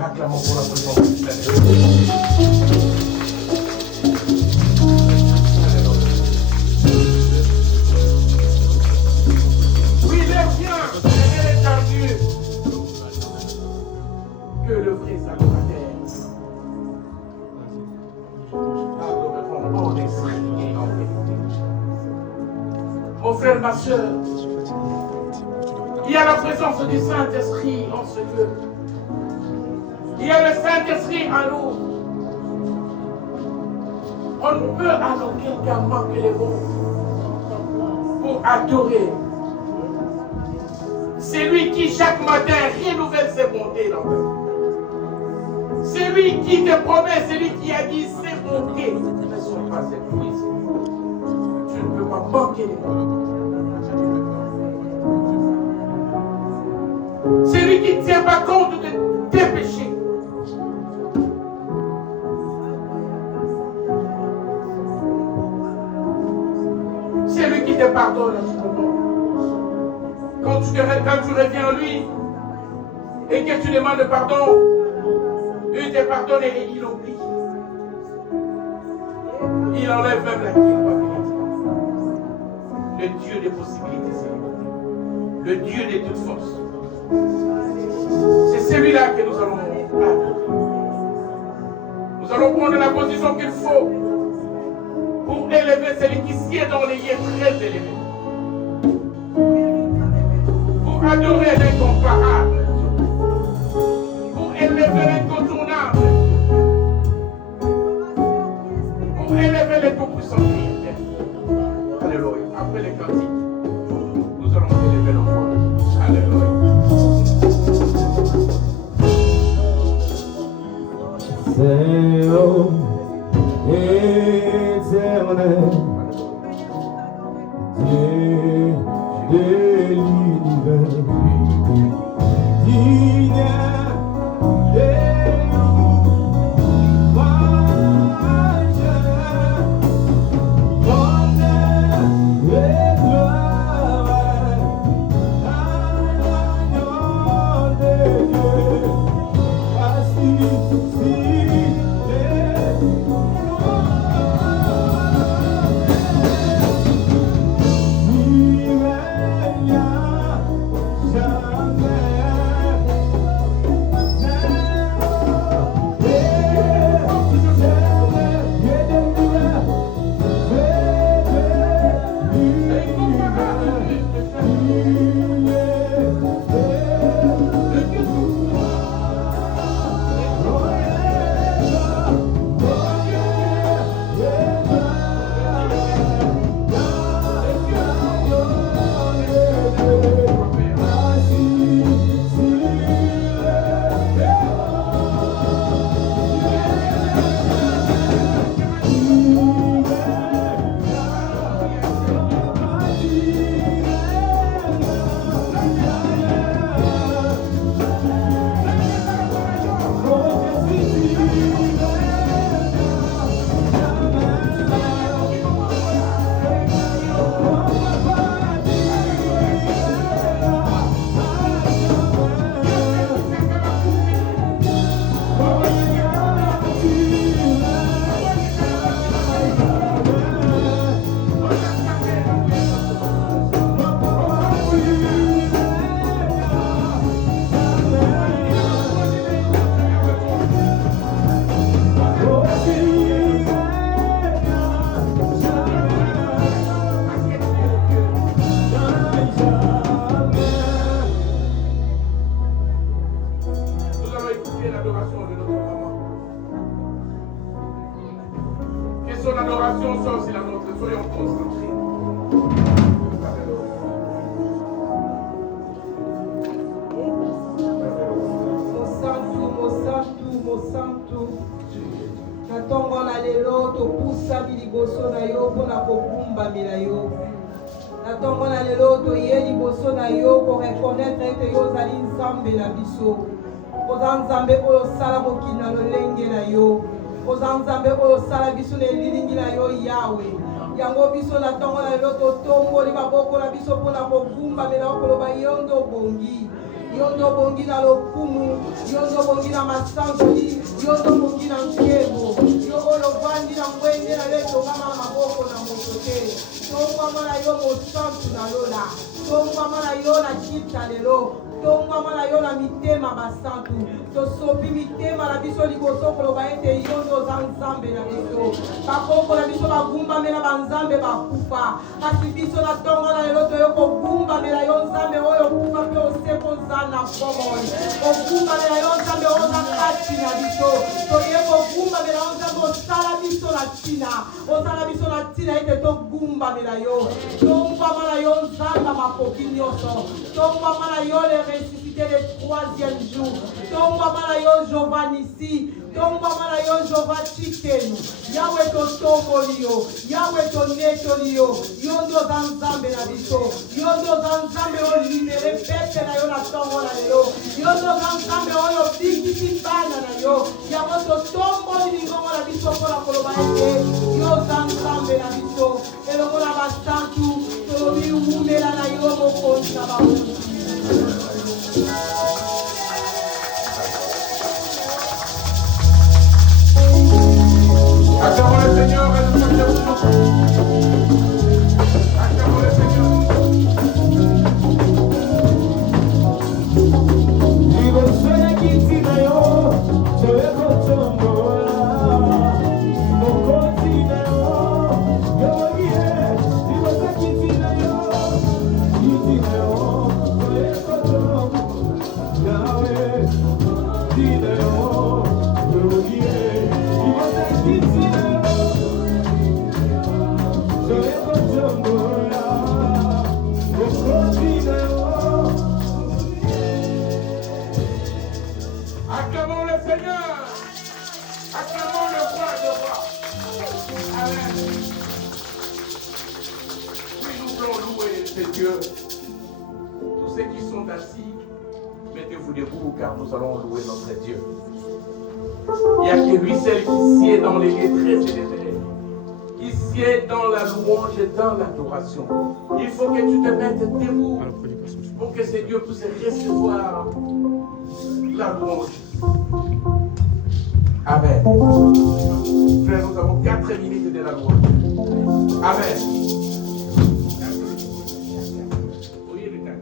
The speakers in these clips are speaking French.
Acclamons pour la présence du Seigneur. Oui, l'air vient, elle est en Dieu. Que le vrai salutateur. Adorons en esprit et en vérité. Mon frère, ma soeur, il y a la présence du Saint-Esprit en ce lieu. Il y a le Saint-Esprit en nous. On ne peut à aucun cas manquer les mots pour adorer. C'est lui qui chaque matin renouvelle ses bontés dans ta vie. C'est lui qui te promet, c'est lui qui a dit ses bontés ne sont pas épuisées. Tu ne peux pas manquer les mots. C'est lui qui ne tient pas compte de tes péchés. C'est lui qui te pardonne à ce moment. Quand tu reviens en lui, et que tu demandes pardon, il te pardonne et il oublie. Il enlève même la culpabilité. Le Dieu des possibilités, c'est le Dieu de toute force. C'est celui-là que nous allons adorer. Nous allons prendre la position qu'il faut pour élever celui qui sied dans les lieux très élevés. Pour adorer l'incomparable. Pour élever l'incontournable. Pour élever les tout-puissants créateurs. Alléluia. Après les cantiques, nous allons élever nos voix. Alléluia. Seigneur éternel, Dieu de l'univers, digne de louange, honneur et gloire à l'agneau de Dieu, assis Nzambe oyo sala mokina lolenge na yo Nzambe oyo sala biso na elilingi na yo Yawe yango biso na ntongo na lelo totomboli maboko na biso mpona kogumbamela koloba yo nde obongi na lokumu yo nde obongi na masangoli yo nde obongi na nkebo yo oyo ovandi na ngwende na letongama na maboko na moto te tongwama na yo mosantu na lola tongwama na yo na kita lelo tongwama na yo na mitema basantu tosopi mitema na biso liboso koloba ete yo nde oza nzambe na biso bakoko na biso bagumbamela banzambe bakufa kasi biso na ntongo na lelo toyo kogumbamela yo nzambe oyo kufa mpe oseko oza na bomoi kogumbamela yo nzambe oza kati na biso toye kogumbamela yo nzambe osala biso na ntina osala biso na ntina ete togumbamela yo tongwama na yo nzambe makoki nyonso tongwama na yo le ressuscité le troisième jour tongwama na yo Jova Nissi tongwama na yo Jova Chikenu Yawe totomboli yo Yawe tonetoli yo yo nde oza nzambe na biso yo nde oza nzambe oyo libere pete na yo na ntongo na lelo yo nde oza nzambe oyo bikisi bana na yo yango totomboli lingongo na biso mpona koloba ete yo oza nzambe na biso elongo na basantu tolobi umela na yo mokonzi na bakonzi Seigneur. Acclamons le roi de roi. Amen. Oui, nous voulons louer ces dieux. Tous ceux qui sont assis, mettez-vous debout car nous allons louer notre Dieu. Il n'y a que lui seul qui sied dans les lieux très élevés, qui sied dans la louange et dans l'adoration. Il faut que tu te mettes debout pour que ces dieux puissent recevoir la louange. Amen. Frère, nous avons 4 minutes de la louange. Amen. Oui, le cas.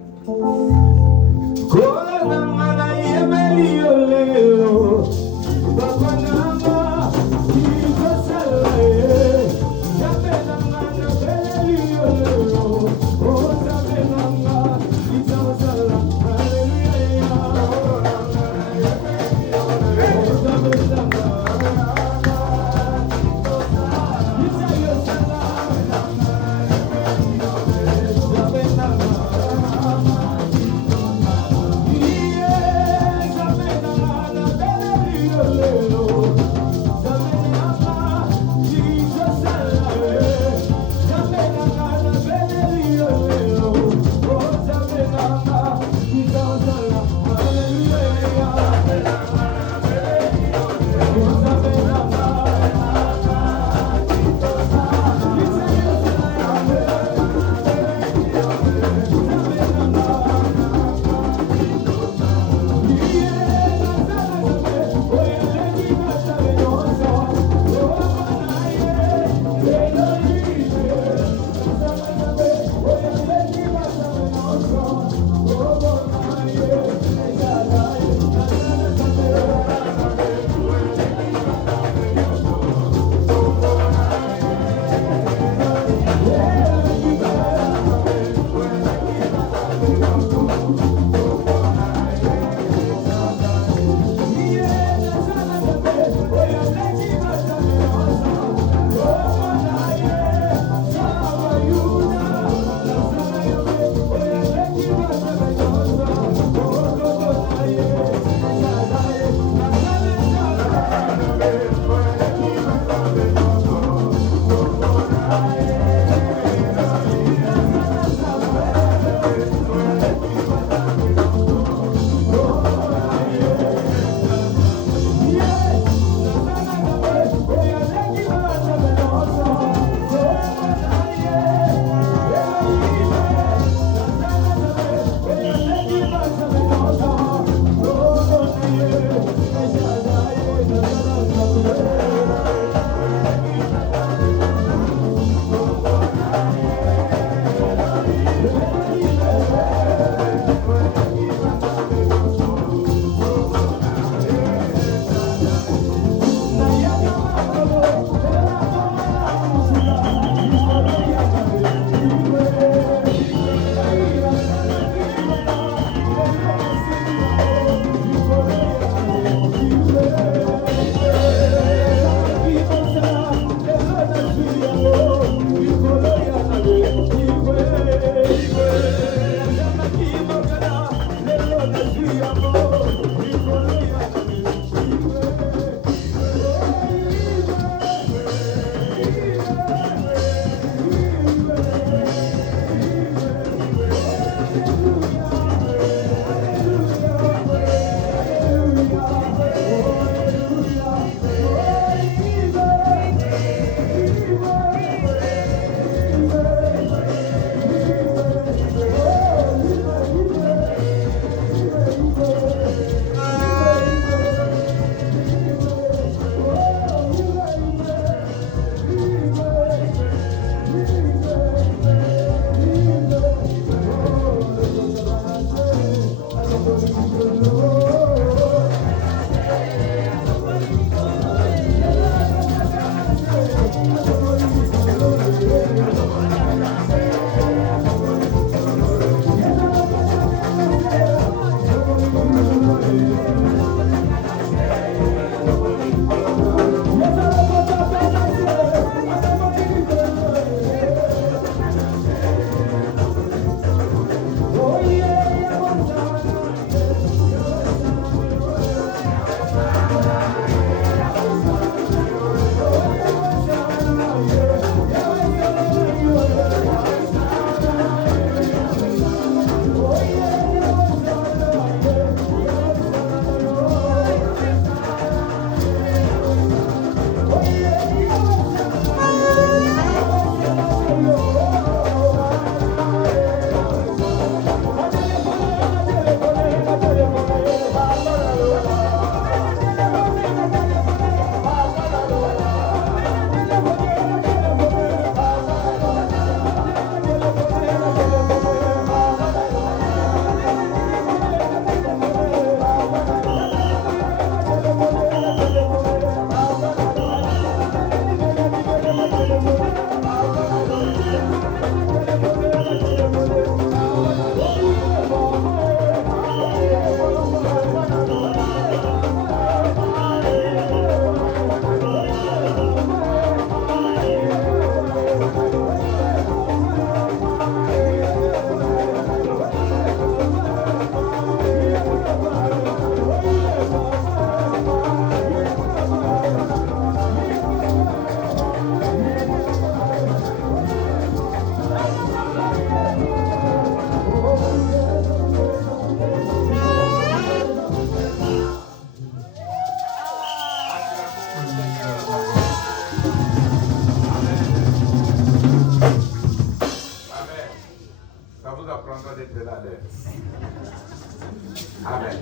Amen.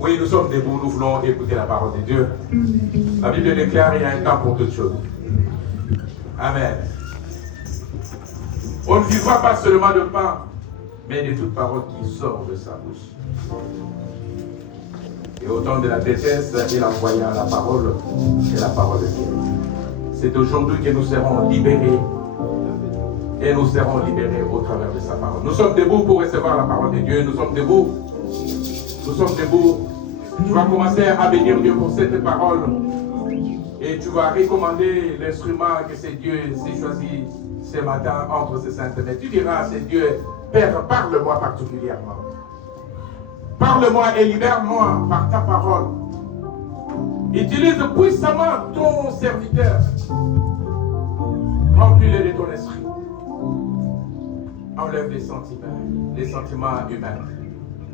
Oui, nous sommes debout, nous voulons écouter la parole de Dieu. La Bible déclare qu'il y a un temps pour toutes choses. Amen. On ne vivra pas seulement de pain, mais de toute parole qui sort de sa bouche. Et au temps de la détresse, il envoya la parole et la parole de Dieu. C'est aujourd'hui que nous serons libérés. Et nous serons libérés au travers de sa parole. Nous sommes debout pour recevoir la parole de Dieu. Nous sommes debout. Nous sommes debout. Tu vas commencer à bénir Dieu pour cette parole. Et tu vas recommander l'instrument que c'est Dieu s'est choisi ce matin entre ses saintes mains. Tu diras, c'est Dieu, Père, parle-moi particulièrement. Parle-moi et libère-moi par ta parole. Utilise puissamment ton serviteur. Remplis-le de ton esprit. Enlève les sentiments humains.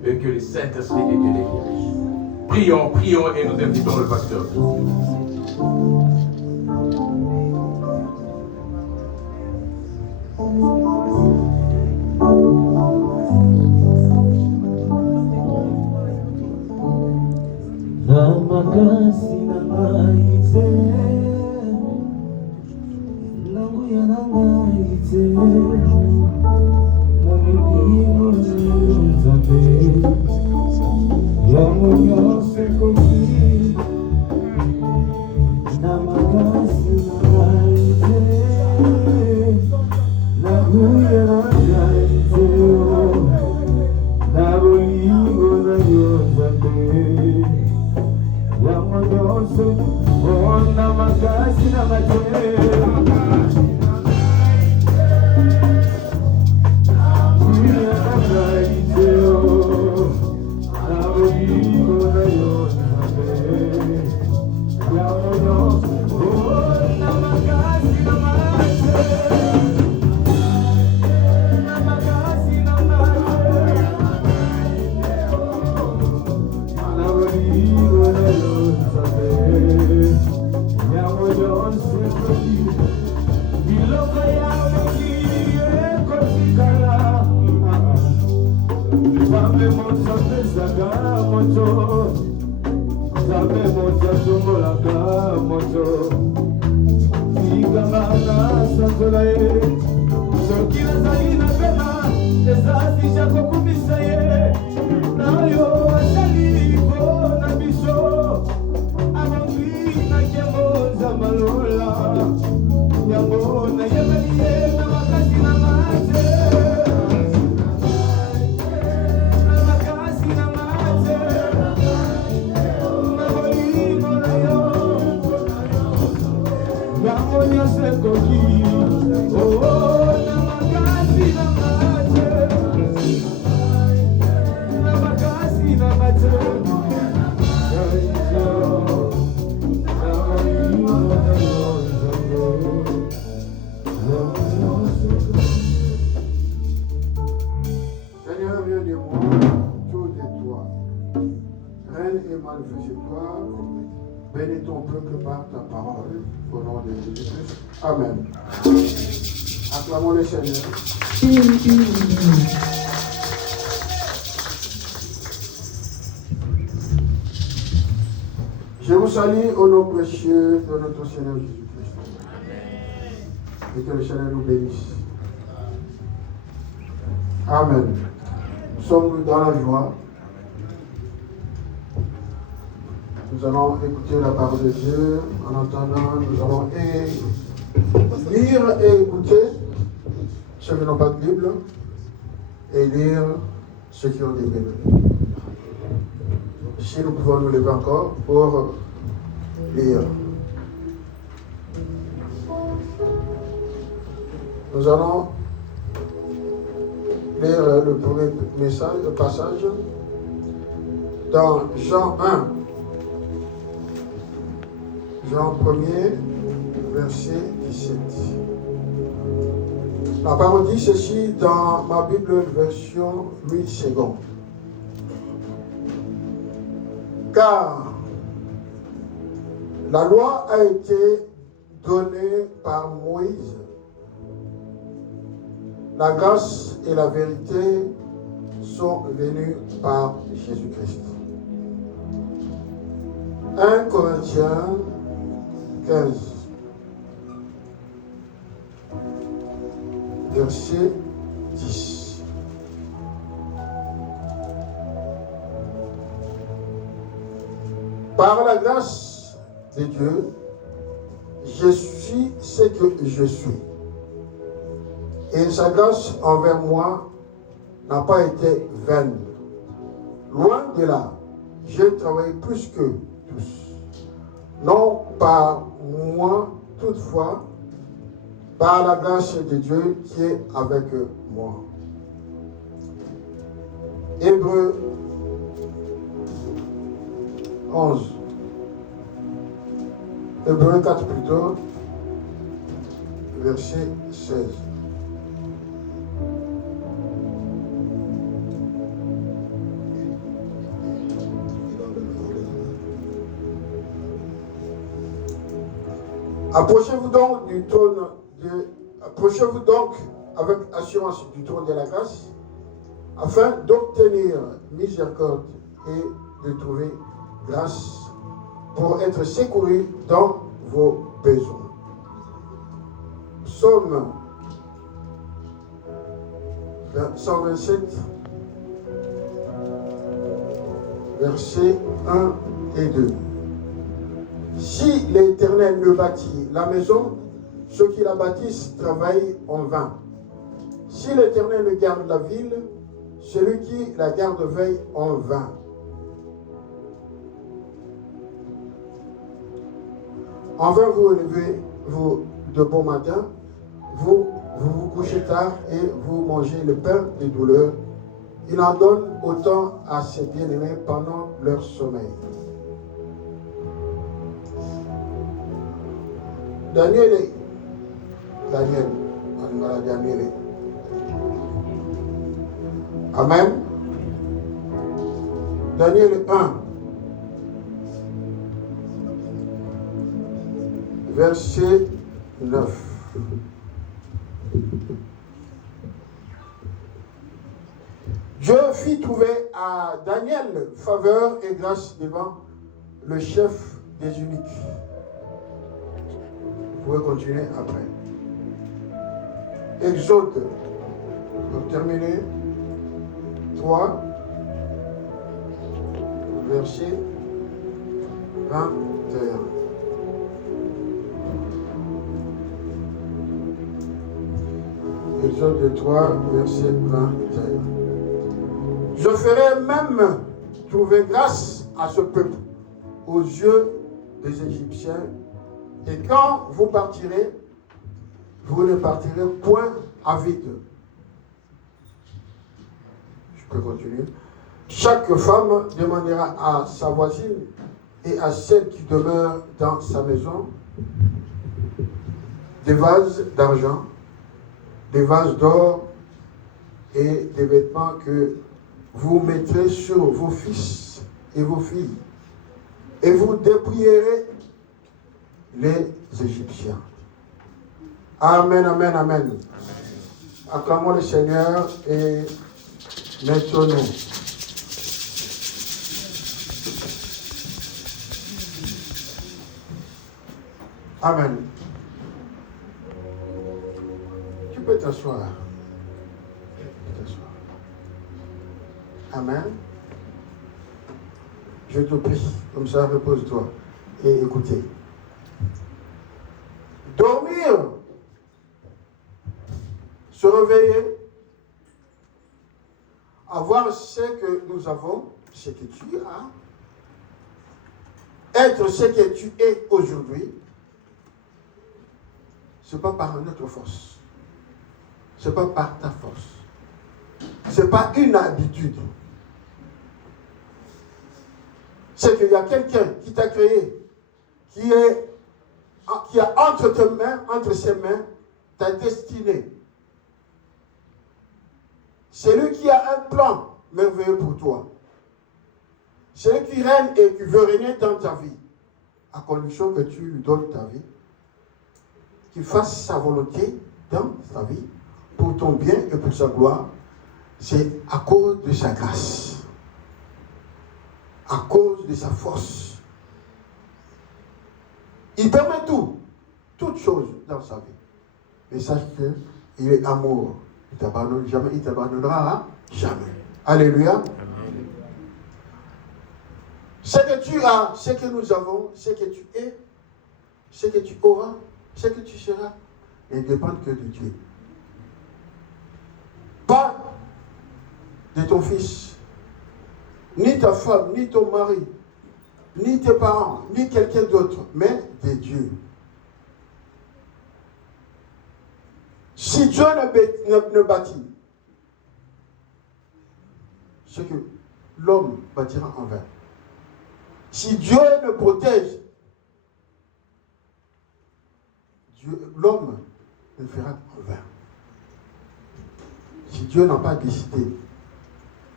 Et que le Saint-Esprit de Dieu les dirige. Prions, prions et nous invitons le pasteur. Namakasi na maite, nanguya na maite, namibimo nzambe, yamunyose koki. Namakasi na maite, nanguya na maite, nabolingo na nzambe. Ona makasi na Bénis ton peuple par ta parole, au nom de Jésus-Christ. Amen. Acclamons le Seigneur. Je vous salue au nom précieux de notre Seigneur Jésus-Christ. Et que le Seigneur nous bénisse. Amen. Nous sommes dans la joie. Nous allons écouter la parole de Dieu. En entendant, nous allons lire et écouter ceux qui n'ont pas de Bible et lire ceux qui ont des Bibles. Si nous pouvons nous lever encore pour lire. Nous allons lire le premier passage dans Jean 1. Jean 1er, verset 17. La parole dit ceci dans ma Bible version 8 secondes. Car la loi a été donnée par Moïse. La grâce et la vérité sont venus par Jésus-Christ. 1 Corinthiens 15, verset 10. Par la grâce de Dieu, je suis ce que je suis. Et sa grâce envers moi n'a pas été vaine. Loin de là, j'ai travaillé plus que tous. Non par moi, toutefois, par la grâce de Dieu qui est avec moi. Hébreux 11. Hébreux 4 plutôt, verset 16. Approchez-vous donc avec assurance du trône de la grâce, afin d'obtenir miséricorde et de trouver grâce pour être secouru dans vos besoins. Psaume 127, versets 1 et 2. Si l'Éternel ne bâtit la maison, ceux qui la bâtissent travaillent en vain. Si l'Éternel ne garde la ville, celui qui la garde veille en vain. En vain vous levez-vous de bon matin, vous couchez tard et vous mangez le pain des douleurs. Il en donne autant à ses bien-aimés pendant leur sommeil. Daniel. Amen. Daniel 1, verset 9. Dieu fit trouver à Daniel faveur et grâce devant le chef des eunuques. Vous pouvez continuer après. Exode, pour terminer, 3, verset 21. Exode 3, verset 21. Je ferai même trouver grâce à ce peuple aux yeux des Égyptiens, et quand vous partirez, vous ne partirez point à vide. Je peux continuer. Chaque femme demandera à sa voisine et à celle qui demeure dans sa maison des vases d'argent, des vases d'or et des vêtements que vous mettrez sur vos fils et vos filles, et vous dépouillerez les Égyptiens. Amen, amen, amen. Acclamons le Seigneur et mettons-nous. Amen. Tu peux t'asseoir. Amen. Je te prie, comme ça, repose-toi et écoutez. Dormir, se réveiller, avoir ce que nous avons, ce que tu as, être ce que tu es aujourd'hui, ce n'est pas par notre force, ce n'est pas par ta force, ce n'est pas une habitude. C'est qu'il y a quelqu'un qui t'a créé, qui a entre ses mains, ta destinée. C'est lui qui a un plan merveilleux pour toi. C'est lui qui règne et qui veut régner dans ta vie, à condition que tu lui donnes ta vie, qu'il fasse sa volonté dans ta vie, pour ton bien et pour sa gloire, c'est à cause de sa grâce, à cause de sa force. Il permet tout, toutes choses dans sa vie. Mais sache qu'il est amour. Il ne t'abandonne jamais, il ne t'abandonnera jamais. Alléluia. Ce que tu as, ce que nous avons, ce que tu es, ce que tu auras, ce que tu seras, ne dépend que de Dieu. Pas de ton fils, ni ta femme, ni ton mari, ni tes parents, ni quelqu'un d'autre, mais de Dieu. Si Dieu ne bâtit ce que l'homme bâtira en vain, si Dieu ne protège, l'homme le fera en vain. Si Dieu n'a pas décidé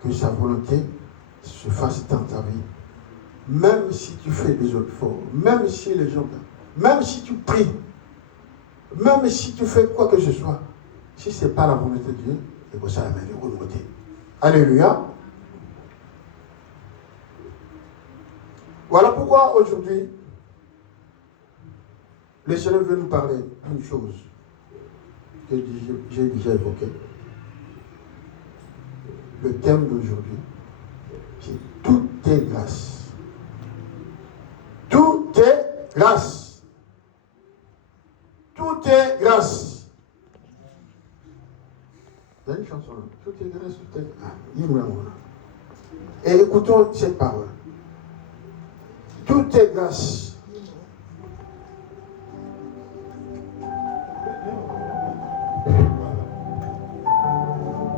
que sa volonté se fasse dans ta vie, même si tu fais des efforts, même si les gens, même si tu pries, même si tu fais quoi que ce soit, si ce n'est pas la volonté de Dieu, c'est pour ça la main de remonter. Alléluia. Voilà pourquoi aujourd'hui, le Seigneur veut nous parler d'une chose que j'ai déjà évoquée. Le thème d'aujourd'hui, c'est tout est grâce. Tout est grâce. Tout est grâce. Il y a une chanson là. Tout est grâce, tout est grâce. Et écoutons cette parole. Tout est grâce. Thank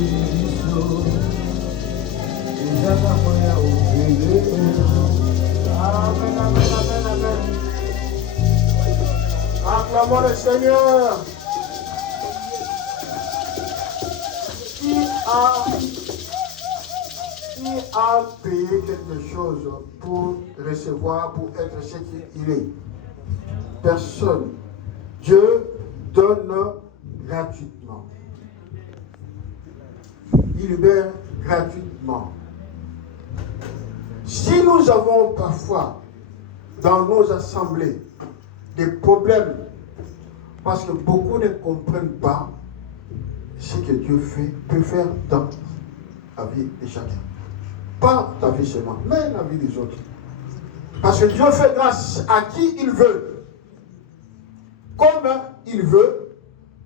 you. Amen, amen, amen, amen. Acclamons le Seigneur. Qui a payé quelque chose pour recevoir, pour être ce qu'il est? Personne. Dieu donne gratuitement. Il libère gratuitement. Si nous avons parfois dans nos assemblées des problèmes, parce que beaucoup ne comprennent pas ce que Dieu peut faire dans la vie de chacun. Pas ta vie seulement, mais la vie des autres. Parce que Dieu fait grâce à qui il veut, comme il veut,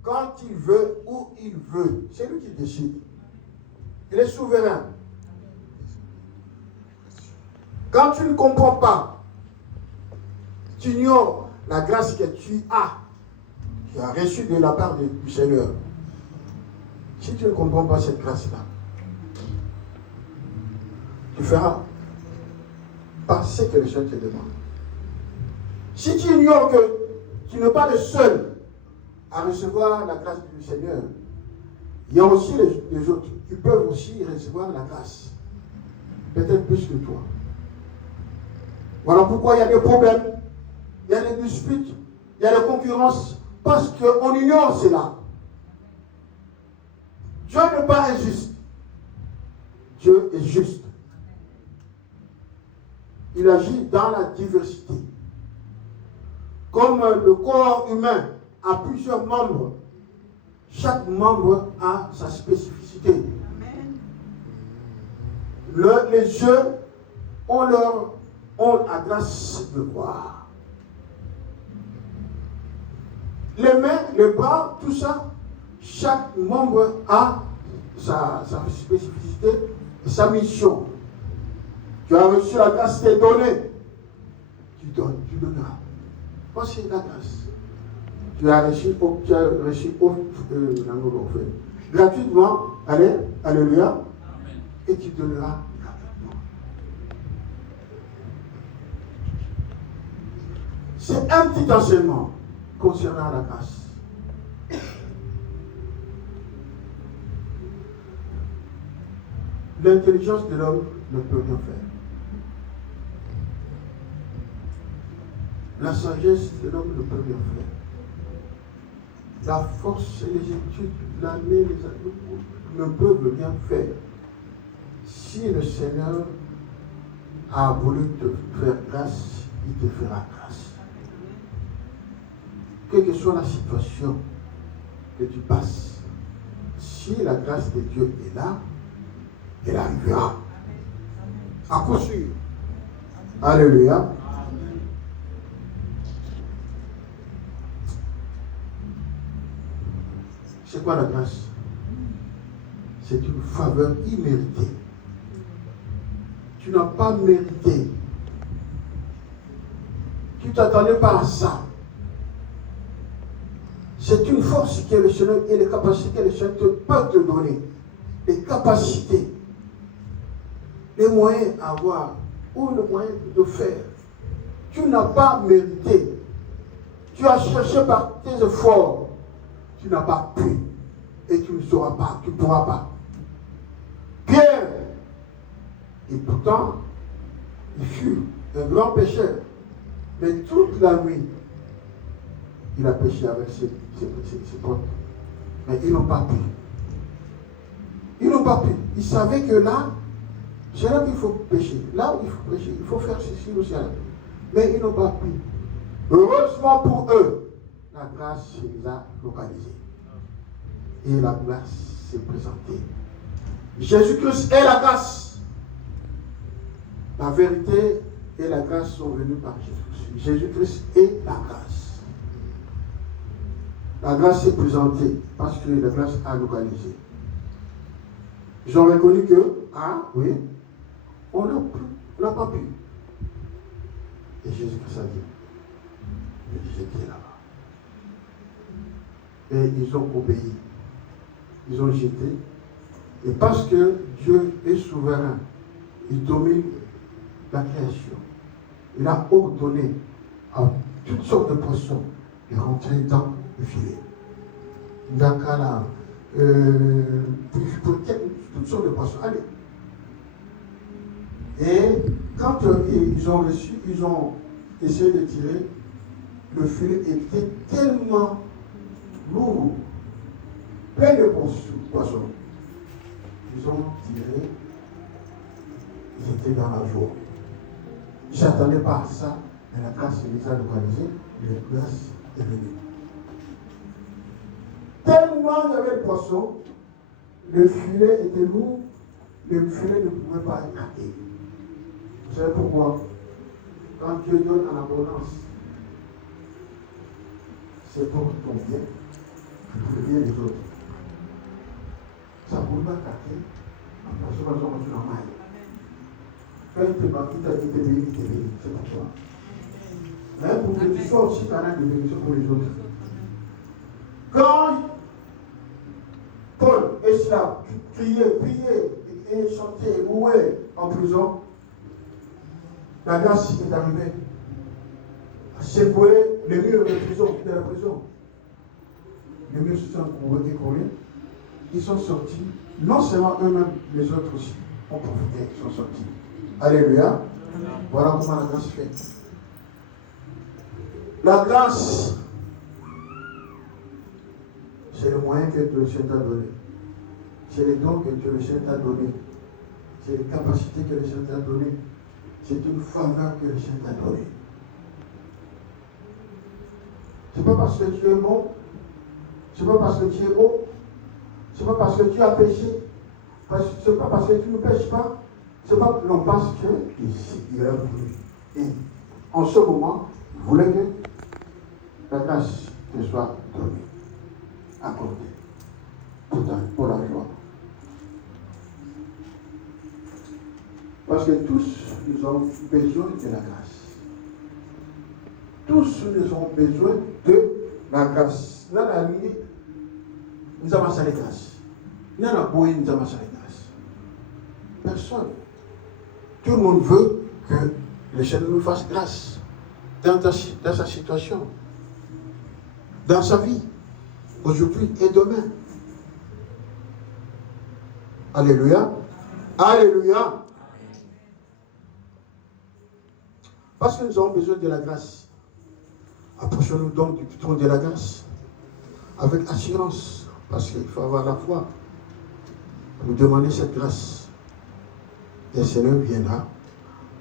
quand il veut, où il veut. C'est lui qui décide. Il est souverain. Quand tu ne comprends pas, tu ignores la grâce que tu as reçue de la part du Seigneur. Si tu ne comprends pas cette grâce-là, tu feras pas ce que le Seigneur te demande. Si tu ignores que tu n'es pas le seul à recevoir la grâce du Seigneur, il y a aussi les autres qui peuvent aussi recevoir la grâce. Peut-être plus que toi. Voilà pourquoi il y a des problèmes, il y a des disputes, il y a des concurrences, parce qu'on ignore cela. Dieu n'est pas injuste. Dieu est juste. Il agit dans la diversité. Comme le corps humain a plusieurs membres, chaque membre a sa spécificité. Les yeux ont la grâce de voir. Les mains, les bras, tout ça, chaque membre a sa spécificité et sa mission. Tu as reçu la grâce, t'est donnée. Tu donnes, tu donneras. Voici la grâce. Tu as reçu gratuitement, allez, alléluia, et tu donneras gratuitement. C'est un petit enseignement concernant la grâce. L'intelligence de l'homme ne peut rien faire. La sagesse de l'homme ne peut rien faire. La force, les études, l'année, les années ne peuvent rien faire. Si le Seigneur a voulu te faire grâce, il te fera grâce. Quelle que soit la situation que tu passes, si la grâce de Dieu est là, elle arrivera. À coup sûr. Alléluia. C'est quoi la grâce? C'est une faveur imméritée. Tu n'as pas mérité. Tu ne t'attendais pas à ça. C'est une force que le Seigneur et les capacités que le Seigneur peut te donner. Les capacités, les moyens à avoir ou le moyen de faire. Tu n'as pas mérité. Tu as cherché par tes efforts. Tu n'as pas pu. Et tu ne sauras pas, tu ne pourras pas. Pierre, et pourtant, il fut un grand pécheur. Mais toute la nuit, il a péché avec ses potes. Mais ils n'ont pas pu. Ils n'ont pas pu. Ils savaient que là, c'est là qu'il faut pécher. Là où il faut pécher, il faut faire ceci ou cela. Mais ils n'ont pas pu. Heureusement pour eux, la grâce les a localisés. Et la grâce s'est présentée. Jésus-Christ est la grâce. La vérité et la grâce sont venues par Jésus-Christ. Jésus-Christ est la grâce. La grâce s'est présentée parce que la grâce a localisé. Ils ont reconnu que, oui, on n'a pas pu. Et Jésus-Christ a dit, j'étais là-bas. Et ils ont obéi. Ils ont jeté. Et parce que Dieu est souverain, il domine la création. Il a ordonné à toutes sortes de poissons de rentrer dans le filet. Dakala, pour toutes sortes de poissons. Allez. Et quand ils ont reçu, ils ont essayé de tirer, le filet était tellement lourd, plein de poissons. Ils ont tiré, ils étaient dans la joie. Je ne s'attendaient pas à ça, mais la grâce les a localisés, la grâce est venue. Tellement il y avait de poissons, le filet était lourd, le filet ne pouvait pas être craqué. Vous savez pourquoi? Quand Dieu donne en abondance, c'est pour ton bien, et pour le bien des autres. Ça ne peut pas craquer, parce que nous sommes en maille. Quand il te bat, il t'a béni, c'est pour toi. Mais pour que tu sois aussi canal de bénédiction pour les autres. Quand Paul et Silas priaient et chantaient et louaient en prison, la grâce est arrivée. Secouer les murs de la prison. Les murs se sont écroulés. Ils sont sortis. Non seulement eux-mêmes, les autres aussi ont profité, ils sont sortis. Alléluia. Voilà comment la grâce fait. La grâce, c'est le moyen que Dieu le Seigneur t'a donné. C'est les dons que Dieu le Seigneur t'a donné. C'est les capacités que le Seigneur t'a donné. C'est une faveur que le Seigneur t'a donnée. C'est pas parce que tu es bon, c'est pas parce que tu es beau, c'est pas parce que tu as péché, c'est pas parce que tu ne pêches pas, c'est pas non parce que il a voulu. Et en ce moment, il voulait que la grâce te soit donnée, accordée, pour la joie. Parce que tous, nous avons besoin de la grâce. Tous nous avons besoin de la grâce. Nous avons la grâce. Nous avons la grâce. Personne. Tout le monde veut que le Seigneur nous fasse grâce dans sa situation, dans sa vie, aujourd'hui et demain. Alléluia. Alléluia. Parce que nous avons besoin de la grâce. Approchons-nous donc du trône de la grâce avec assurance, parce qu'il faut avoir la foi pour demander cette grâce. Et le Seigneur viendra,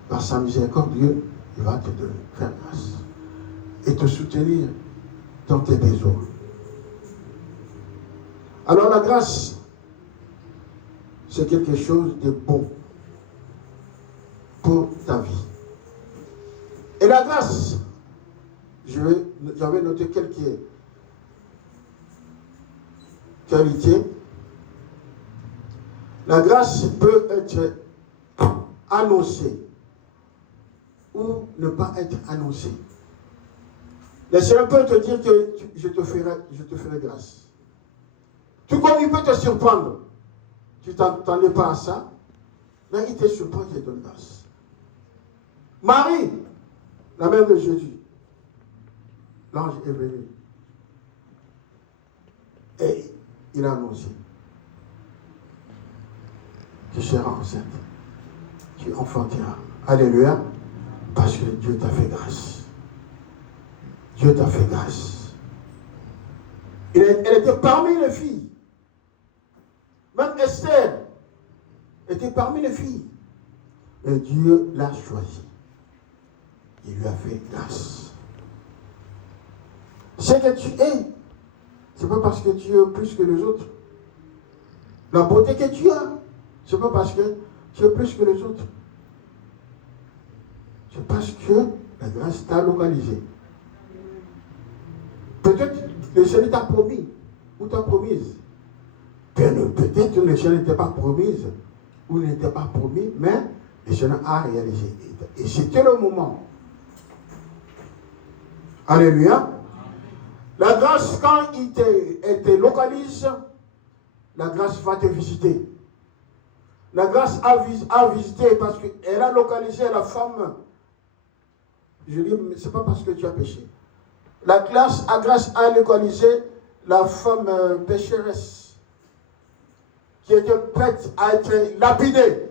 par sa miséricorde, Dieu, il va te donner, faire grâce et te soutenir dans tes besoins. Alors la grâce, c'est quelque chose de bon pour ta vie. Et la grâce, j'avais noté quelques qualités. La grâce peut être annoncée ou ne pas être annoncée. Le Seigneur peut te dire que je te ferai grâce. Tout comme il peut te surprendre. Tu ne t'attendais pas à ça, mais il te surprend et te donne grâce. Marie, la mère de Jésus, l'ange est venu. Et il a annoncé. Tu seras enceinte. Tu enfanteras. Alléluia. Parce que Dieu t'a fait grâce. Dieu t'a fait grâce. Elle était parmi les filles. Même Esther était parmi les filles. Et Dieu l'a choisi. Il lui a fait grâce. Ce que tu es, ce n'est pas parce que tu es plus que les autres. La beauté que tu as, ce n'est pas parce que tu es plus que les autres. C'est parce que la grâce t'a localisé. Peut-être le Seigneur t'a promis ou t'a promise. Peut-être que le Seigneur n'était pas promise ou n'était pas promis, mais le Seigneur a réalisé. Et c'était le moment. Alléluia. La grâce, quand elle te localise, la grâce va te visiter. La grâce a visité parce qu'elle a localisé la femme. Je dis, mais ce n'est pas parce que tu as péché. La grâce a localisé la femme pécheresse qui était prête à être lapidée.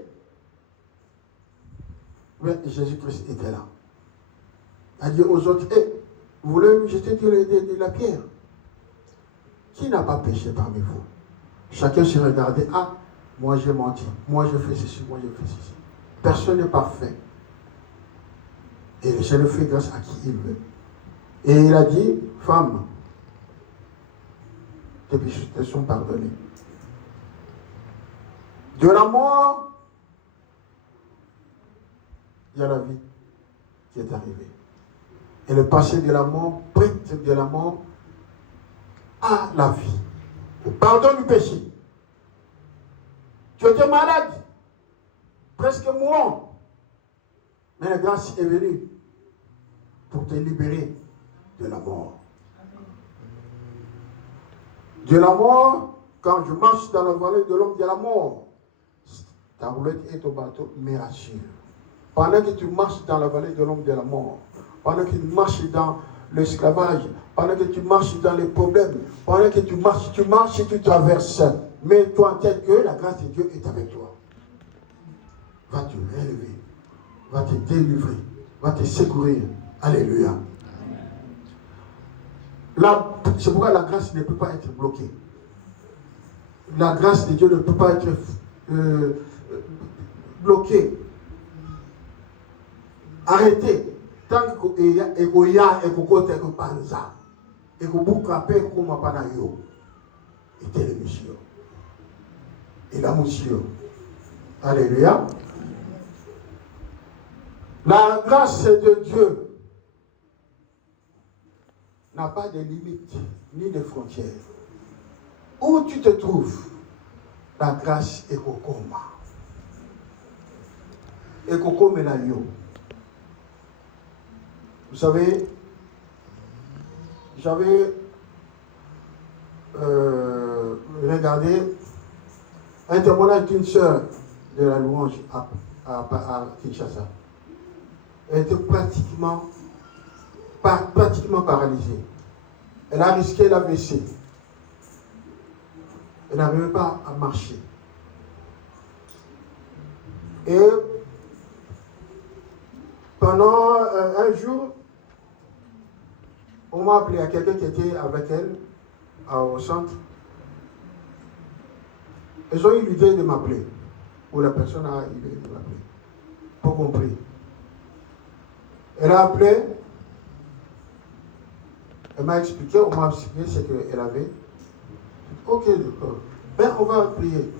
Mais Jésus-Christ était là. Il a dit aux autres, vous voulez me jeter de la pierre? Qui n'a pas péché parmi vous? Chacun se regardait, moi j'ai menti, moi j'ai fait ceci, moi j'ai fait ceci. Personne n'est parfait. Et je le fais grâce à qui il veut. Et il a dit, femme, tes péchés te sont pardonnés. De la mort, il y a la vie qui est arrivée. Et le passé de la mort, prête de la mort à la vie. Au pardon du péché. Tu étais malade, presque mourant. Mais la grâce est venue pour te libérer de la mort. De la mort, quand je marche dans la vallée de l'homme de la mort, ta roulette et ton bateau me rassurent. Pendant que tu marches dans la vallée de l'homme de la mort, pendant que tu marches dans l'esclavage, pendant que tu marches dans les problèmes, pendant que tu marches et tu traverses, mets-toi en tête que la grâce de Dieu est avec toi. Va te relever, va te délivrer, va te secourir. Alléluia. C'est pourquoi la grâce ne peut pas être bloquée. La grâce de Dieu ne peut pas être bloquée. Arrêtez. Tant que Egoya et Kokote Panza et Kobukape Kumapanayo était le monsieur. Et la monsieur. Alléluia. La grâce de Dieu n'a pas de limites ni de frontières. Où tu te trouves, la grâce est Kokoma. Et Kokome la yo. Vous savez, j'avais regardé un témoignage d'une sœur de la louange à Kinshasa. Elle était pratiquement paralysée. Elle a risqué l'AVC. Elle n'arrivait pas à marcher. Et pendant un jour, on m'a appelé à quelqu'un qui était avec elle au centre. Ils ont eu l'idée de m'appeler. Ou la personne a eu l'idée de m'appeler. Pour compris. Elle a appelé. Elle m'a expliqué, on m'a expliqué ce qu'elle avait. Ok, d'accord. Ben, on va prier.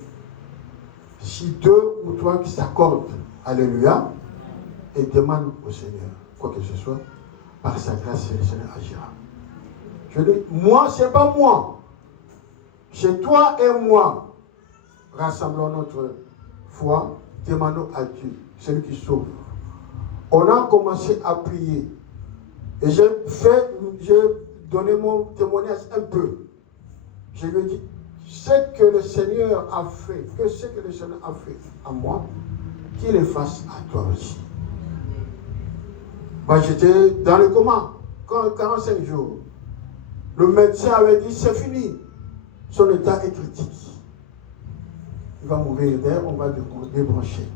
Si deux ou trois qui s'accordent, alléluia, et demandent au Seigneur, quoi que ce soit, par sa grâce, le Seigneur agira. Je dis, moi, c'est pas moi. C'est toi et moi. Rassemblons notre foi, demandons à Dieu, celui qui sauve. On a commencé à prier. Et j'ai donné mon témoignage un peu. Je lui ai dit, ce que le Seigneur a fait, que ce que le Seigneur a fait à moi, qu'il le fasse à toi aussi. Moi, j'étais dans le coma, 45 jours. Le médecin avait dit, c'est fini. Son état est critique. Il va mourir d'air, on va débrancher.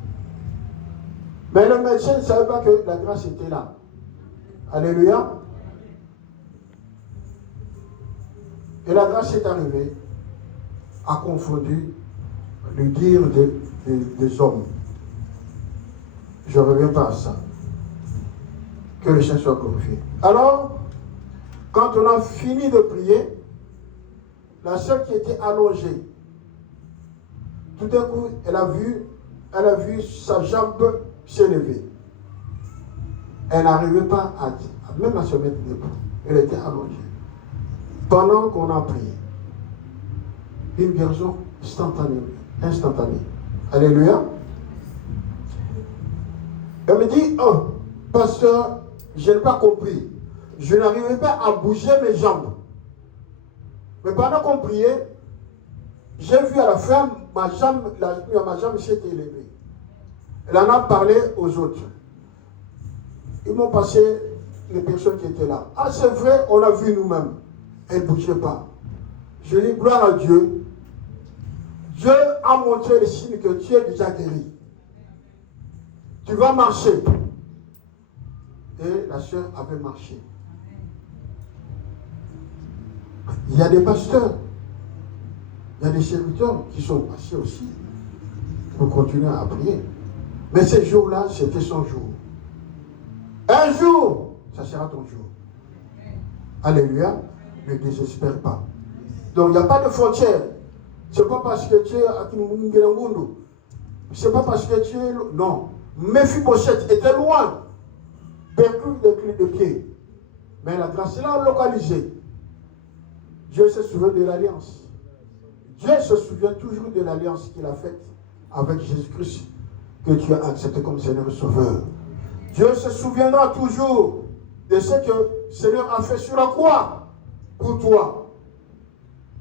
Mais le médecin ne savait pas que la grâce était là. Alléluia. Et la grâce est arrivée, a confondu le dire des hommes. Je ne reviens pas à ça. Que le Seigneur soit glorifié. Alors, quand on a fini de prier, la sœur qui était allongée, tout d'un coup, elle a vu sa jambe s'élever. Elle n'arrivait pas même à se mettre debout. Elle était allongée. Pendant qu'on a prié, une guérison instantanée. Alléluia. Elle me dit, oh, pasteur, je n'ai pas compris. Je n'arrivais pas à bouger mes jambes. Mais pendant qu'on priait, j'ai vu à la fin, ma jambe s'est élevée. Elle en a parlé aux autres. Ils m'ont passé les personnes qui étaient là. Ah, c'est vrai, on l'a vu nous-mêmes. Elle ne bougeait pas. Je dis gloire à Dieu. Dieu a montré le signe que tu es déjà guéri. Tu vas marcher. Et la sœur avait marché. Il y a des pasteurs, il y a des serviteurs qui sont passés aussi pour continuer à prier. Mais ces jours-là, c'était son jour. Un jour, ça sera ton jour. Alléluia. Ne désespère pas. Donc, il n'y a pas de frontière. Ce n'est pas parce que tu es à Kingungungundu. Ce n'est pas parce que tu es... Non. Mephibosheth était loin. Perclus des clés de pied. Mais la grâce l'a localisé. Dieu se souvient de l'alliance. Dieu se souvient toujours de l'alliance qu'il a faite avec Jésus-Christ, que tu as accepté comme Seigneur et Sauveur. Dieu se souviendra toujours de ce que le Seigneur a fait sur la croix pour toi.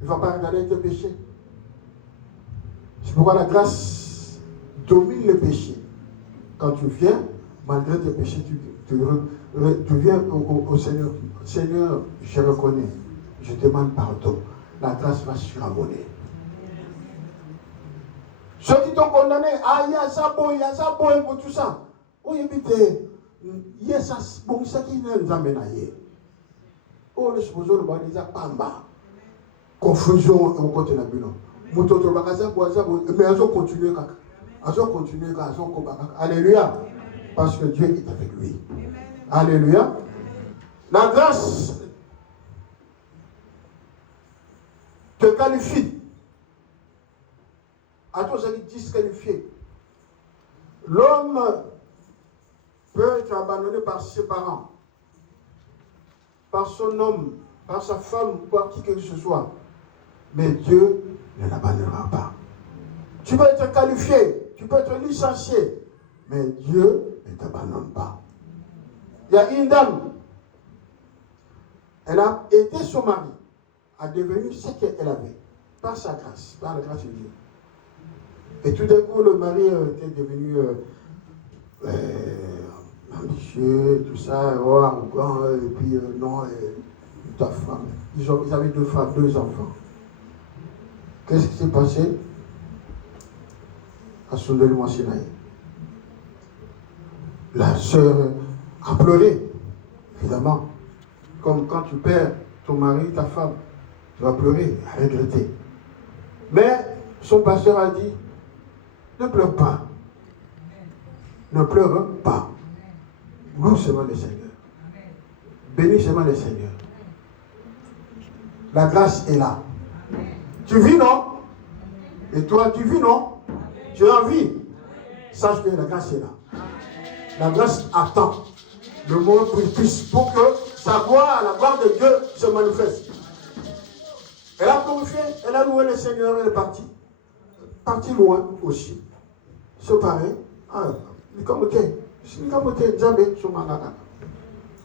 Il ne va pas regarder tes péchés. C'est pourquoi la grâce domine le péché. Quand tu viens, malgré tes péchés, tu viens au Seigneur. Seigneur, je reconnais. Je demande pardon. La grâce va surabonder. Ceux qui t'ont condamné, ah, il y a ça bon, pour tout ça. Oh, il y a ça bon, ça qui nous amène ailleurs. Oh, les supposons le bas déjà pamba. Confusion au côté de la bilan. Moutoto bakaza boisa, mais elles ont continué. Alléluia. Parce que Dieu est avec lui. Alléluia. La grâce te qualifie. À toi, j'allais disqualifier. L'homme peut être abandonné par ses parents, par son homme, par sa femme, par qui que ce soit. Mais Dieu ne l'abandonnera pas. Tu peux être qualifié, tu peux être licencié, mais Dieu ne t'abandonne pas. Il y a une dame, elle a aidé son mari à devenir ce qu'elle avait, par sa grâce, par la grâce de Dieu. Et tout d'un coup, le mari était devenu ambitieux, tout ça, arrogant, et puis non, ta femme. Ils avaient deux femmes, deux enfants. Qu'est-ce qui s'est passé à son dénouement Sinaï? La sœur a pleuré, évidemment. Comme quand tu perds ton mari, ta femme, tu vas pleurer, regretter. Mais son pasteur a dit, ne pleure pas. Ne pleure pas. Loue seulement le Seigneur. Bénis seulement le Seigneur. La grâce est là. Tu vis, non? Et toi, tu vis, non? Tu as envie. Sache que la grâce est là. La grâce attend le monde pour que sa gloire, la gloire de Dieu se manifeste. Elle a glorifié, elle a loué le Seigneur, elle est partie. Partie loin aussi. Séparée. Ah,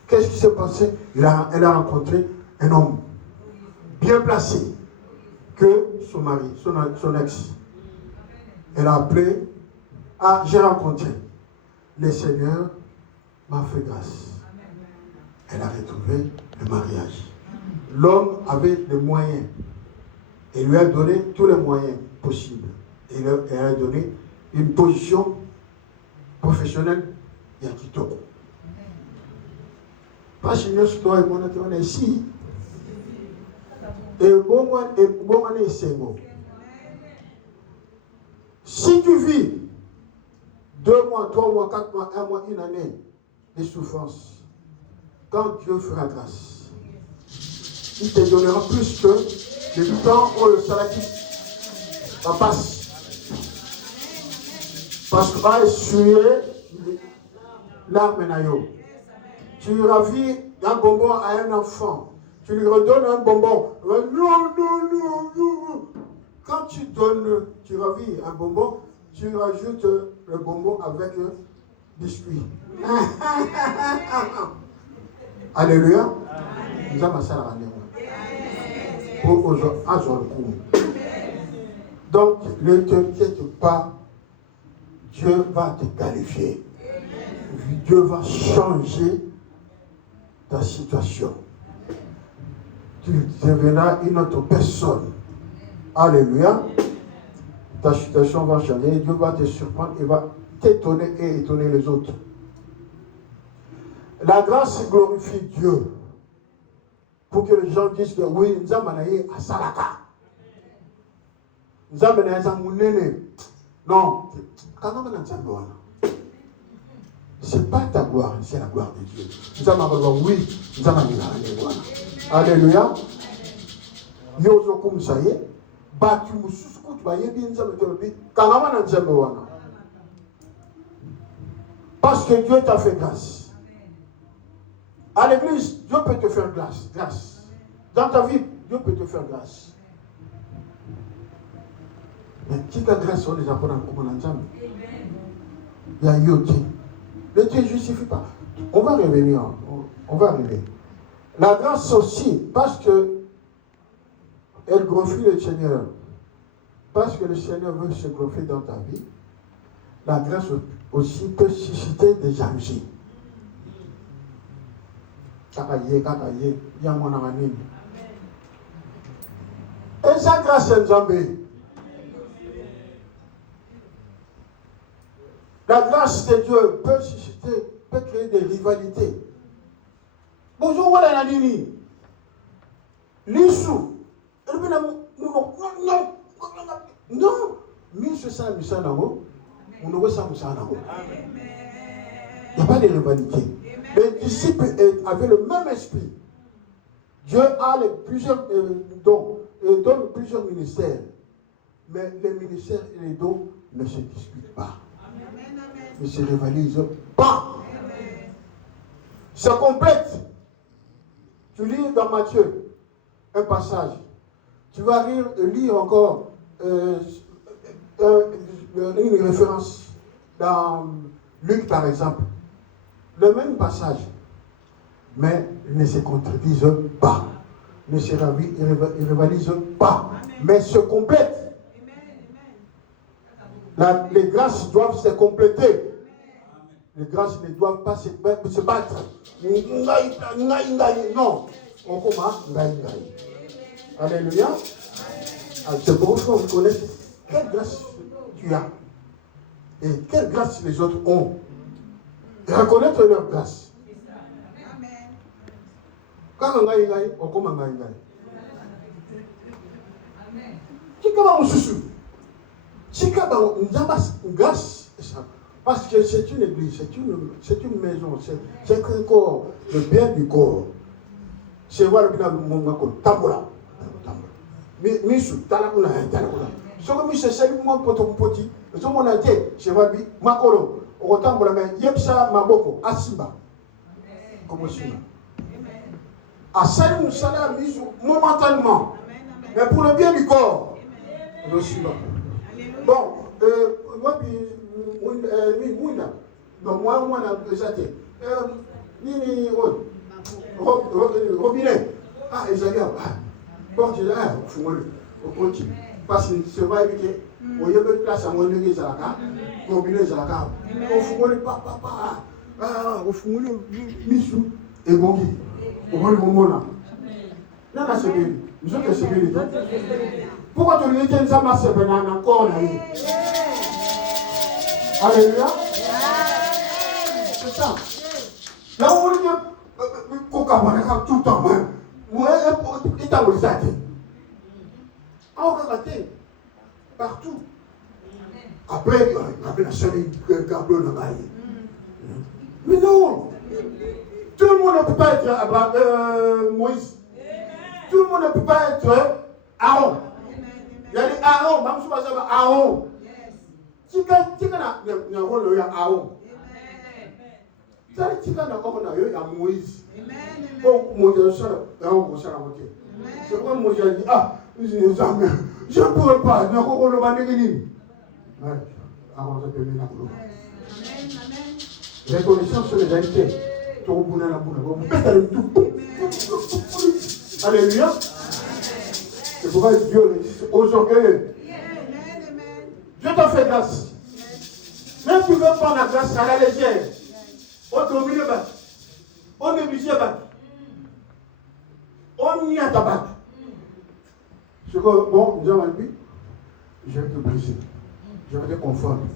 qu'est-ce qui s'est passé? Elle a rencontré un homme bien placé que son mari, son ex. Elle a appelé, ah, j'ai rencontré. Le Seigneur m'a fait grâce. Elle a retrouvé le mariage. L'homme avait des moyens. Il lui a donné tous les moyens possibles. Elle a donné une position professionnelle et à Kitoko. Pas si nous sommes ici. Et bon, si tu vis 2 mois, 3 mois, 4 mois, 1 mois, 1 année de souffrance, quand Dieu fera grâce, il te donnera plus que le temps où le salafiste passe. Parce qu'il va essuyer l'arme naïo. Tu ravis un bonbon à un enfant. Tu lui redonnes un bonbon. Non. Quand tu donnes, tu ravis un bonbon, tu rajoutes le bonbon avec biscuit. Alléluia. Nous avons ça à la pour Donc, ne t'inquiète pas, Dieu va te qualifier. Dieu va changer ta situation. Tu deviendras une autre personne. Alléluia. Ta situation va changer. Dieu va te surprendre et va t'étonner et étonner les autres. La grâce glorifie Dieu. Pour que les gens disent que oui, nous avons à Salaka. Nous avons non. C'est pas ta gloire, c'est la gloire de Dieu. Nous avons oui, nous avons gloire. Alléluia. Yozo comme ça y est. Batu musuku tu vas y bien ça me parce que Dieu t'a fait grâce. À l'église, Dieu peut te faire grâce. Dans ta vie, Dieu peut te faire grâce. Mais qui t'a grâce sur les apôtres comme on entend? Il y a Yoki. Le Dieu ne justifie pas. On va revenir. On va arriver. La grâce aussi, parce que elle glorifie le Seigneur. Parce que le Seigneur veut se glorifier dans ta vie. La grâce aussi peut susciter des jalousies. Et sa grâce est Nzambé. La grâce de Dieu peut susciter, peut créer des rivalités. Bonjour, voilà la ligne. L'issue. Non. Il n'y a pas de rivalité. Les disciples avaient le même esprit. Dieu a plusieurs dons et donne plusieurs ministères. Mais les ministères et les dons ne se disputent pas. Ne se rivalisent pas. C'est complète. Tu lis dans Matthieu un passage. Tu vas lire encore une référence dans Luc par exemple. Le même passage. Mais ne se contredisent pas. Ne se rivalisent pas. Mais se complètent. Les grâces doivent se compléter. Les grâces ne doivent pas se battre. Non. On commence. Alléluia. C'est bon, il faut reconnaître quelle grâce tu as. Et quelle grâce les autres ont. Et reconnaître leur grâce. Quand on on commence. Parce que c'est une église, c'est une maison, c'est un corps, le bien du corps. C'est voir le bien du monde, tambola. Misu, talakuna, talakuna. Ce que je sais, moi, petit, ce qu'on a dit, c'est voir Makolo, au tambola, mais Yepsa Maboko, Asimba. Comme aussi. Assalim Moussala, Misu, momentanément. Mais pour le bien du corps, je suis là. Bon, moi, donc moi, on a déjà dit. Robinet. Ah, ils avaient. Bon, tu as au continue. Parce que c'est vrai que on y a une place à mon église à la carte, robinet à la carte. On fout papa, on fout Michou et Bongi. On va le moment là. Là, là, c'est bien. Nous sommes que c'est bien. Pourquoi tu lui dis ça, ma sœur, encore là? Alléluia. C'est ça. Là où on dit, Coca-Cola, tout le temps, il t'a regardé. On regarde partout. Après, la seule Gabriel n'a pas. Mais non. Tout le monde ne peut pas être Moïse. Tout le monde ne peut pas être Aaron. Il y a des Aaron, même si on va Aaron. Qui a un rôle de Aaron? Qui a un rôle de Moïse? Oh, Moïse, c'est quoi Moïse a dit? Ah, je ne pourrais pas. Je ne pourrais pas. Aaron, ça peut venir la reconnaissance sur les invités. Alléluia. C'est pourquoi Dieu aujourd'hui. te fais grâce. Même tu veux prendre la grâce à la légère. On domine le bac. On néglige le bac. On n'y a pas bac. Je dis, bon, je vais te briser. Je vais te confondre.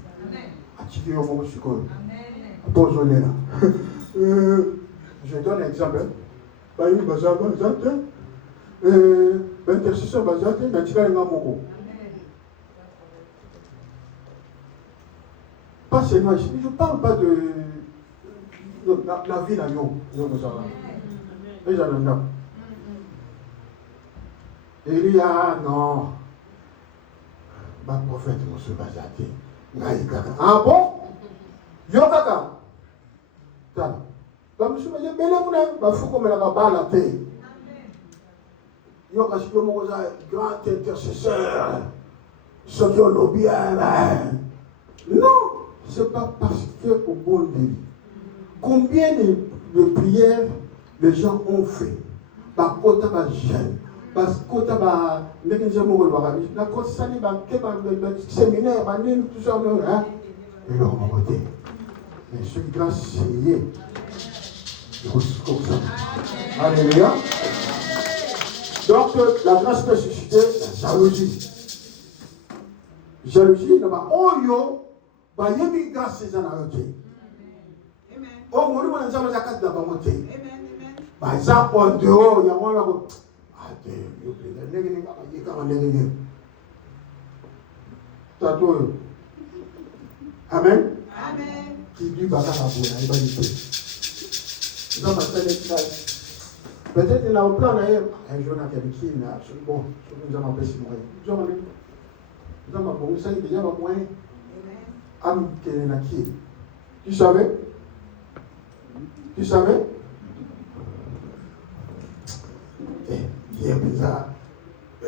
Attirer au moment où je suis comme. Bonjour, là. Je donne un exemple. Intercession basée sur pas seulement, je ne parle pas de la vie dans nous. Il y a, non, ma prophète, monsieur Bazate. Ah bon? Yokaka. Donc, monsieur Bazate, il faut qu'on me la barre la paix. Yokaka, c'est comme un grand intercesseur. Ce qui est bien. Non, ce n'est pas parce qu'au bon Dieu. Combien de prières les gens ont fait? Par côté de jeune. Parce que quand on a séminaire, tout ça, et leur côté. Mais je suis grâce, alléluia. Donc, la grâce peut susciter la jalousie. Jalousie, oh yo, bah yémi grâce c'est un arrêté. Oh mon Dieu, on a déjà la carte d'abord monté. Bah ça en dehors, il y a moi là. Amen. Amen. Qui dit baka la bonne, il va dire. Dans ma tête, peut-être il a un plan d'ailleurs. Un jour, on a quelqu'un qui est absolument. Nous avons empêché de mourir. Nous avons bon, ça, il y a un moyen. Am Kenenaki. Tu savais? Tu savais? Il y a bizarre.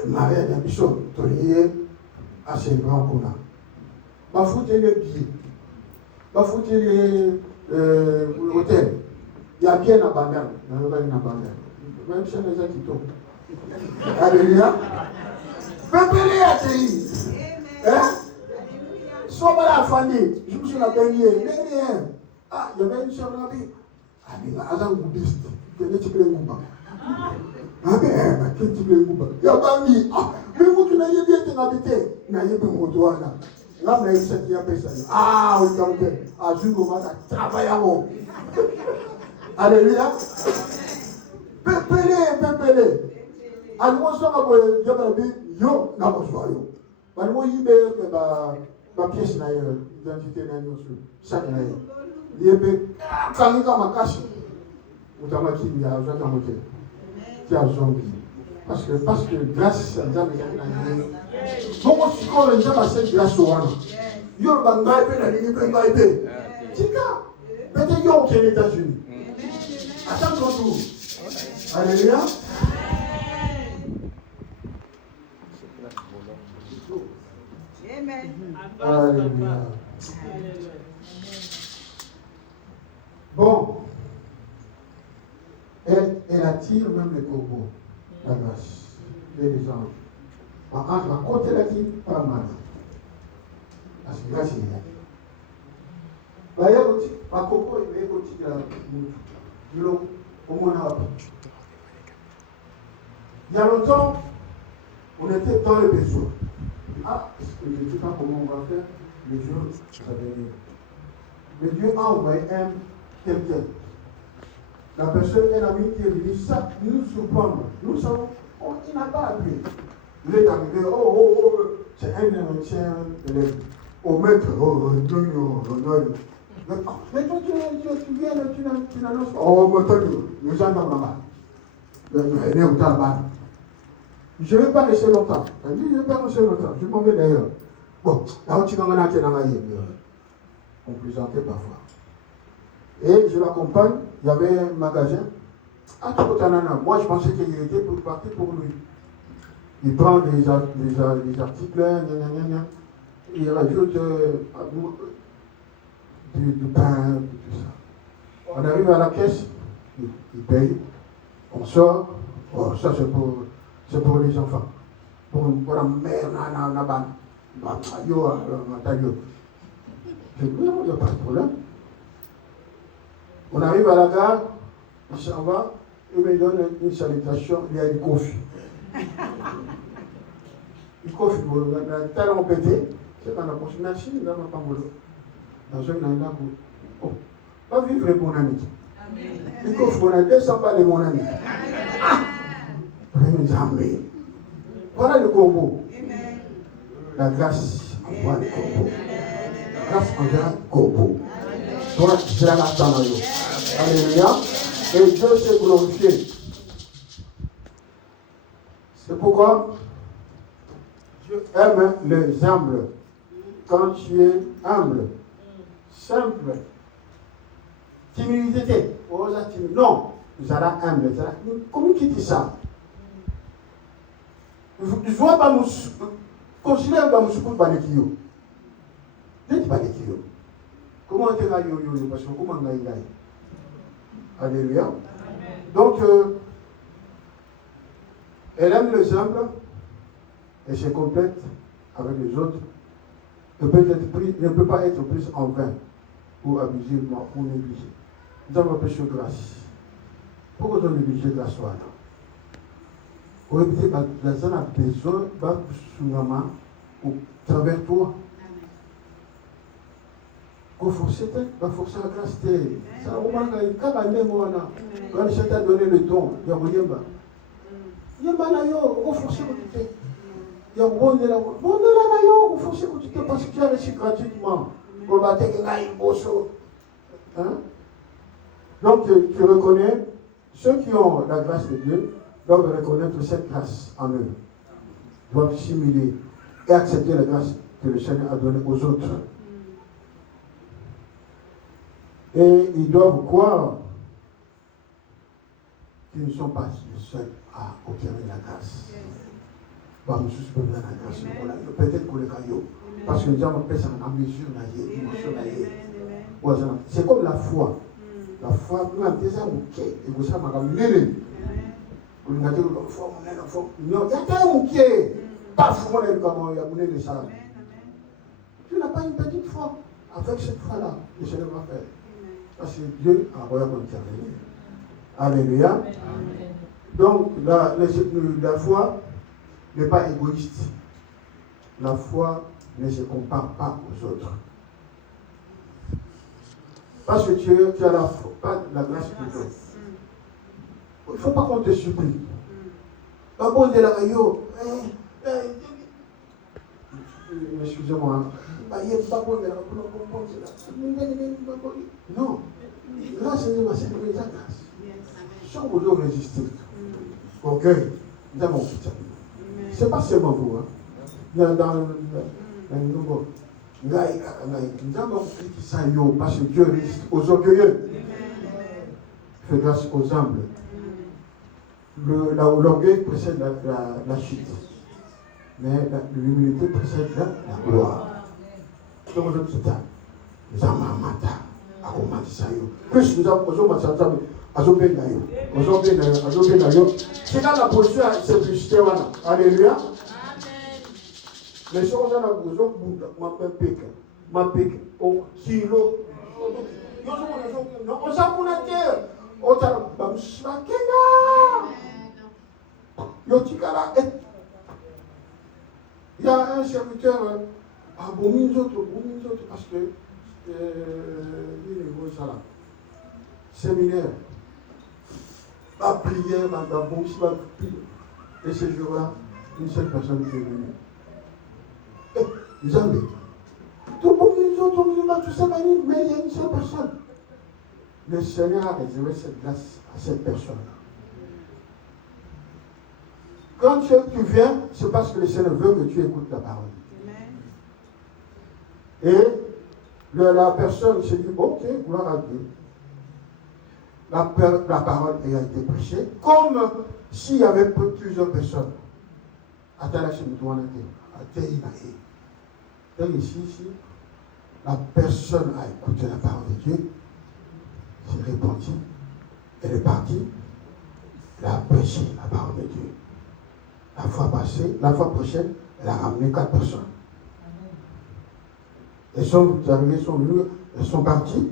Marie a bishop, tu es assez grand qu'on a. Va foutre les billets. Va foutre l'hôtel. Il y a bien un bandana. Il y a une bandana. Même chez les gens qui tombent. Alléluia. Peuplez à pays. Hein? Soit pas la famille. Je me suis la dernière. Ah, il y avait une chère de la vie. Ah, mais il y a un bouddhiste. Il y a un petit peu de mouvement. Ah ben, quel type de mouvement? Il y a pas mis. Ah, mais vous qui n'avez bien habité. N'ayez pas mon doigt là. Là, mais c'est qui a fait ça. Ah, oui, quand même. Ah, je vais travailler à vous. Alléluia. Pépélé. Alors, on s'en va dire, yo, n'a pas joué. Alors, il y a ma pièce, l'identité n'a pas joué. Chaque année. Il y a quand il y a ma cache. Vous avez dit, il y a un jour qui a zombie. Parce que grâce à Dieu, bon, je suis comme les gens à cette grâce au Rwanda. Yo, la ligne peut Tika, peut-être yo aux États-Unis. Attends ton tour. Alléluia. Amen. Alléluia. Bon. Elle attire même les corbeaux, la grâce, les anges. En côté elle attire pas mal. Parce que grâce il y a. Il y a un corbeau, il y a un petit de l'eau, au moins il y a longtemps, on était dans le besoin. Ah, je ne sais pas comment on va faire, mais Dieu savait dire. Mais Dieu a envoyé quelqu'un. La personne, un ami qui est venu, ça nous surprend. Nous savons, il n'a pas appris. Il est arrivé, c'est un ancien élève. Au maître, non. Mais toi, tu viens, tu n'annonces pas. Oh, mais toi, nous en avons là-bas. Je ne vais pas laisser longtemps. Je ne vais pas laisser longtemps. Je m'en vais d'ailleurs. Bon, là où tu vas en aller, on plaisantait parfois. Et je l'accompagne, il y avait un magasin. Moi, je pensais qu'il était pour partir pour lui. Il prend des articles, il rajoute du pain, tout ça. On arrive à la caisse, il paye, on sort. Oh, ça c'est pour les enfants. Pour la mère, Je dis, non, il n'y a pas de problème. On arrive à la gare, il s'en va, il me donne une salutation, il y a une coffre. Une coffre, il a tellement pété, c'est qu'on a pensé, merci, il n'a pas boulot. Dans un an, oh, pas vivre mon ami. Il coffre mon ami, 200 balles mon ami. Amen. Voilà le combo. La grâce envoie le combo. La grâce envoie le combo. Voilà, je l'attends dans l'eau. Alléluia. Et Dieu s'est glorifié. C'est pourquoi Dieu aime les humbles. Quand tu es humble, simple, timidité, non, vous allez humble. Comment qui dit ça? Je vois pas nous considère pas nous soutenir par les kios. Ne dis pas les kios. Comment tu vas yo parce que comment on a eu. Alléluia. Donc elle aime les humbles et se complète avec les autres. Ne peut pas être prise en vain ou abusivement ou négligée. Nous avons péché grâce. Pourquoi on néglige la soirée? Vous répétez, la zone a besoin de travers toi. Qu'on force, va forcer la grâce. Ça a donné le don. Il y a rien. Il y a un yo, on force le temps. Il y a un bon de la yo, on force le temps parce que tu as reçu gratuitement. Pour battre un bosso. Donc tu reconnais ceux qui ont la grâce de Dieu. Doivent reconnaître cette grâce en eux, doivent simuler et accepter la grâce que le Seigneur a donnée aux autres. Et ils doivent croire qu'ils ne sont pas les seuls à obtenir la grâce. Peut-être pour les cailloux, parce que les gens appellent ça en mesure, c'est comme la foi. La foi, nous avons déjà ok, et vous savez, il y a un qui est pas fou, comment il y a mené les salades. Tu n'as pas une petite foi. Avec cette foi-là, le Seigneur va faire. Parce que Dieu a envoyé mon intervenir. Alléluia. Donc, la foi n'est pas égoïste. La foi ne se compare pas aux autres. Parce que tu as pas la grâce de Dieu. Il ne faut pas qu'on te supplie. Excusez-moi. Non. Là, c'est de la grâce. Si on veut résister, ok, nous avons fait ça. Ce n'est pas seulement vous. Nous avons fait ça parce que Dieu résiste aux orgueilleux. Fait grâce aux humbles. L'orgueil précède la chute. Mais l'humilité précède la gloire. Donc, c'est ça. Nous avons plus nous avons c'est là la position à simplicité. Alléluia. Les choses à la position, ma pique, au kilo. On s'en fout la terre. Il y a un serviteur à Boumine autres, parce que il est ça là. Séminaire, la prière, la bouche, la prière. Et ce jour-là, une seule personne qui est venue. Et vous avez tout Boumine autres, tout ça, mais il y a une seule personne. Le Seigneur a réservé cette grâce à cette personne-là. Quand tu viens, c'est parce que le Seigneur veut que tu écoutes la parole. Et la personne se dit, ok, gloire à Dieu. La parole a été prêchée, comme s'il y avait plusieurs personnes. Ici, la personne a écouté la parole de Dieu, s'est répandue, elle est partie, elle a prêché la parole de Dieu. La fois prochaine, elle a ramené 4 personnes. Elles sont arrivées, sont venues, elles sont parties.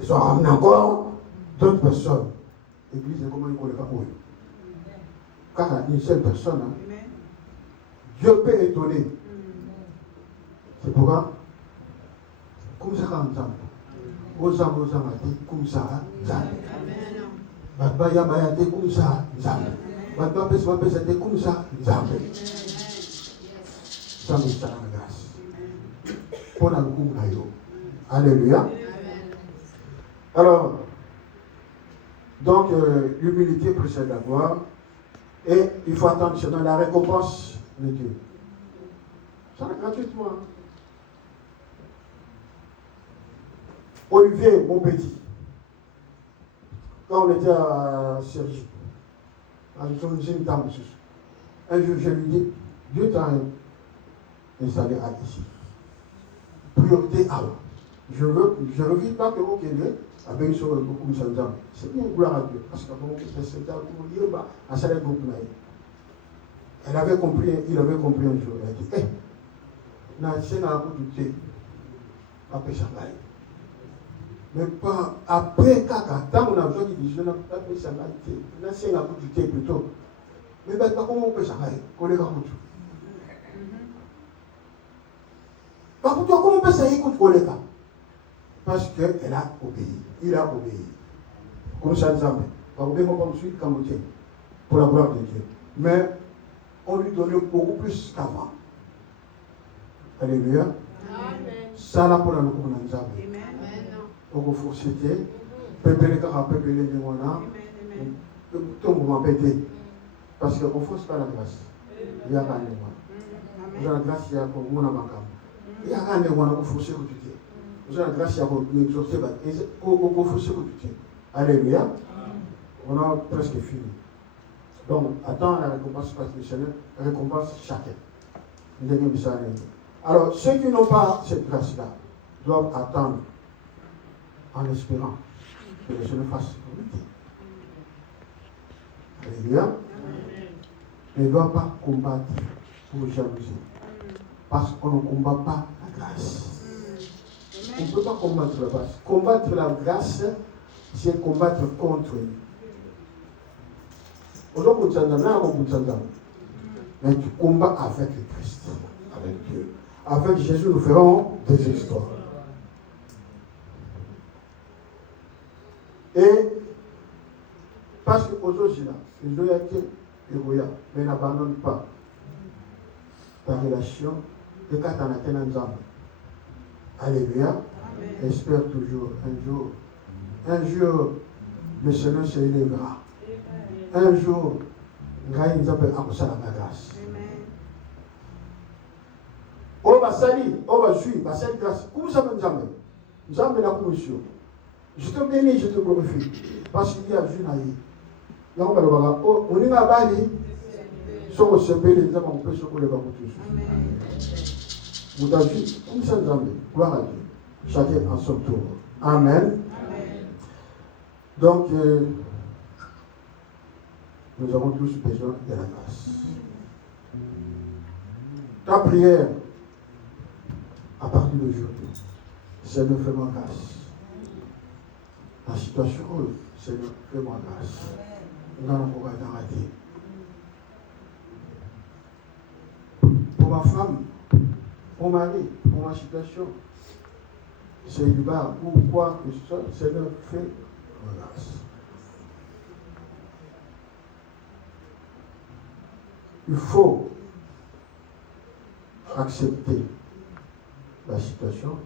Elles ont ramené encore d'autres personnes. L'église est comment il ne connaît pas pour eux. Car une seule personne, hein, Dieu peut étonner. C'est pourquoi, comme ça, quand on s'en comme ça, Baba Yamayate comme ça, Zambé. Baba Pesate comme ça, Zambé. Zambé, ça la grâce. Pour la Kumrayo. Alléluia. Alors, donc, l'humilité précède la gloire. Et il faut attendre dans la récompense de Dieu. Ça, gratuitement. Olivier, mon petit. Quand on était à Sergi, un jour je lui dis, Dieu t'a installé à ici. Priorité à vous. Je ne revis pas que vous Kenya, avec une chose beaucoup de gens. C'est bien gloire à Dieu. Parce que elle avait compris, il avait compris un jour. Elle a dit, mais pas après quand on a besoin de dire, je n'ai pas pu s'arrêter. Là, c'est un coup du thé plutôt. Mais comment on peut s'arrêter? On est comme tout. Par contre, comment on peut s'arrêter contre le cas? Parce qu'elle a obéi. Il a obéi. Comme ça, nous avons. Par contre, on va ensuite Cambodgien. Pour la gloire de Dieu. Mais on lui donnait beaucoup plus qu'avant. Alléluia. Ça, là, pour la nous avons. Pour vous citer, peuple de Mona, tout le monde pété. Parce qu'on ne force pas la grâce. Il y a rien de moi. Vous avez la grâce, il y a pour mon amacam. Il y a rien de moi pour forcer que tu tiens. Vous avez la grâce, il y a pour exaucer, pour forcer que tu tiens. Alléluia. On a presque fini. Donc, attends la récompense parce que le Seigneur récompense chacun. Alors, ceux qui n'ont pas cette grâce-là doivent attendre en espérant que le Seigneur fasse vérité. Alléluia. Il ne doit pas combattre pour jalousie. Parce qu'on ne combat pas la grâce. On ne peut pas combattre la grâce. Combattre la grâce, c'est combattre contre lui. Mais tu combats avec le Christ, avec Dieu. Avec Jésus, nous ferons des histoires. Et parce qu'aujourd'hui, il doit être égoïste, mais n'abandonne pas ta relation et quand tu as un ensemble. Alléluia. Espère toujours un jour, le Seigneur se élèvera. Un jour, il nous appelle à la grâce. On va salir, on va suivre, on va salir grâce. Comment ça me jamais? Nous avons la commission. Je te bénis, je te glorifie. Parce qu'il y a une aïe. Là, on va le voir. On est là-bas, si on se paye, les hommes, on peut se coller dans tous. Vous avez vu, comme ça, nous avons. Gloire à Dieu. Chacun en son tour. Amen. Donc, nous avons tous besoin de la grâce. Ta prière, à partir d'aujourd'hui, Seigneur, fais-moi grâce. La situation, Seigneur, fais-moi grâce. Nous n'allons pas arrêter. Pour ma femme, pour mon mari, pour ma situation, c'est du bas ou quoi que ce soit, Seigneur, fais-moi grâce. Il faut accepter la situation.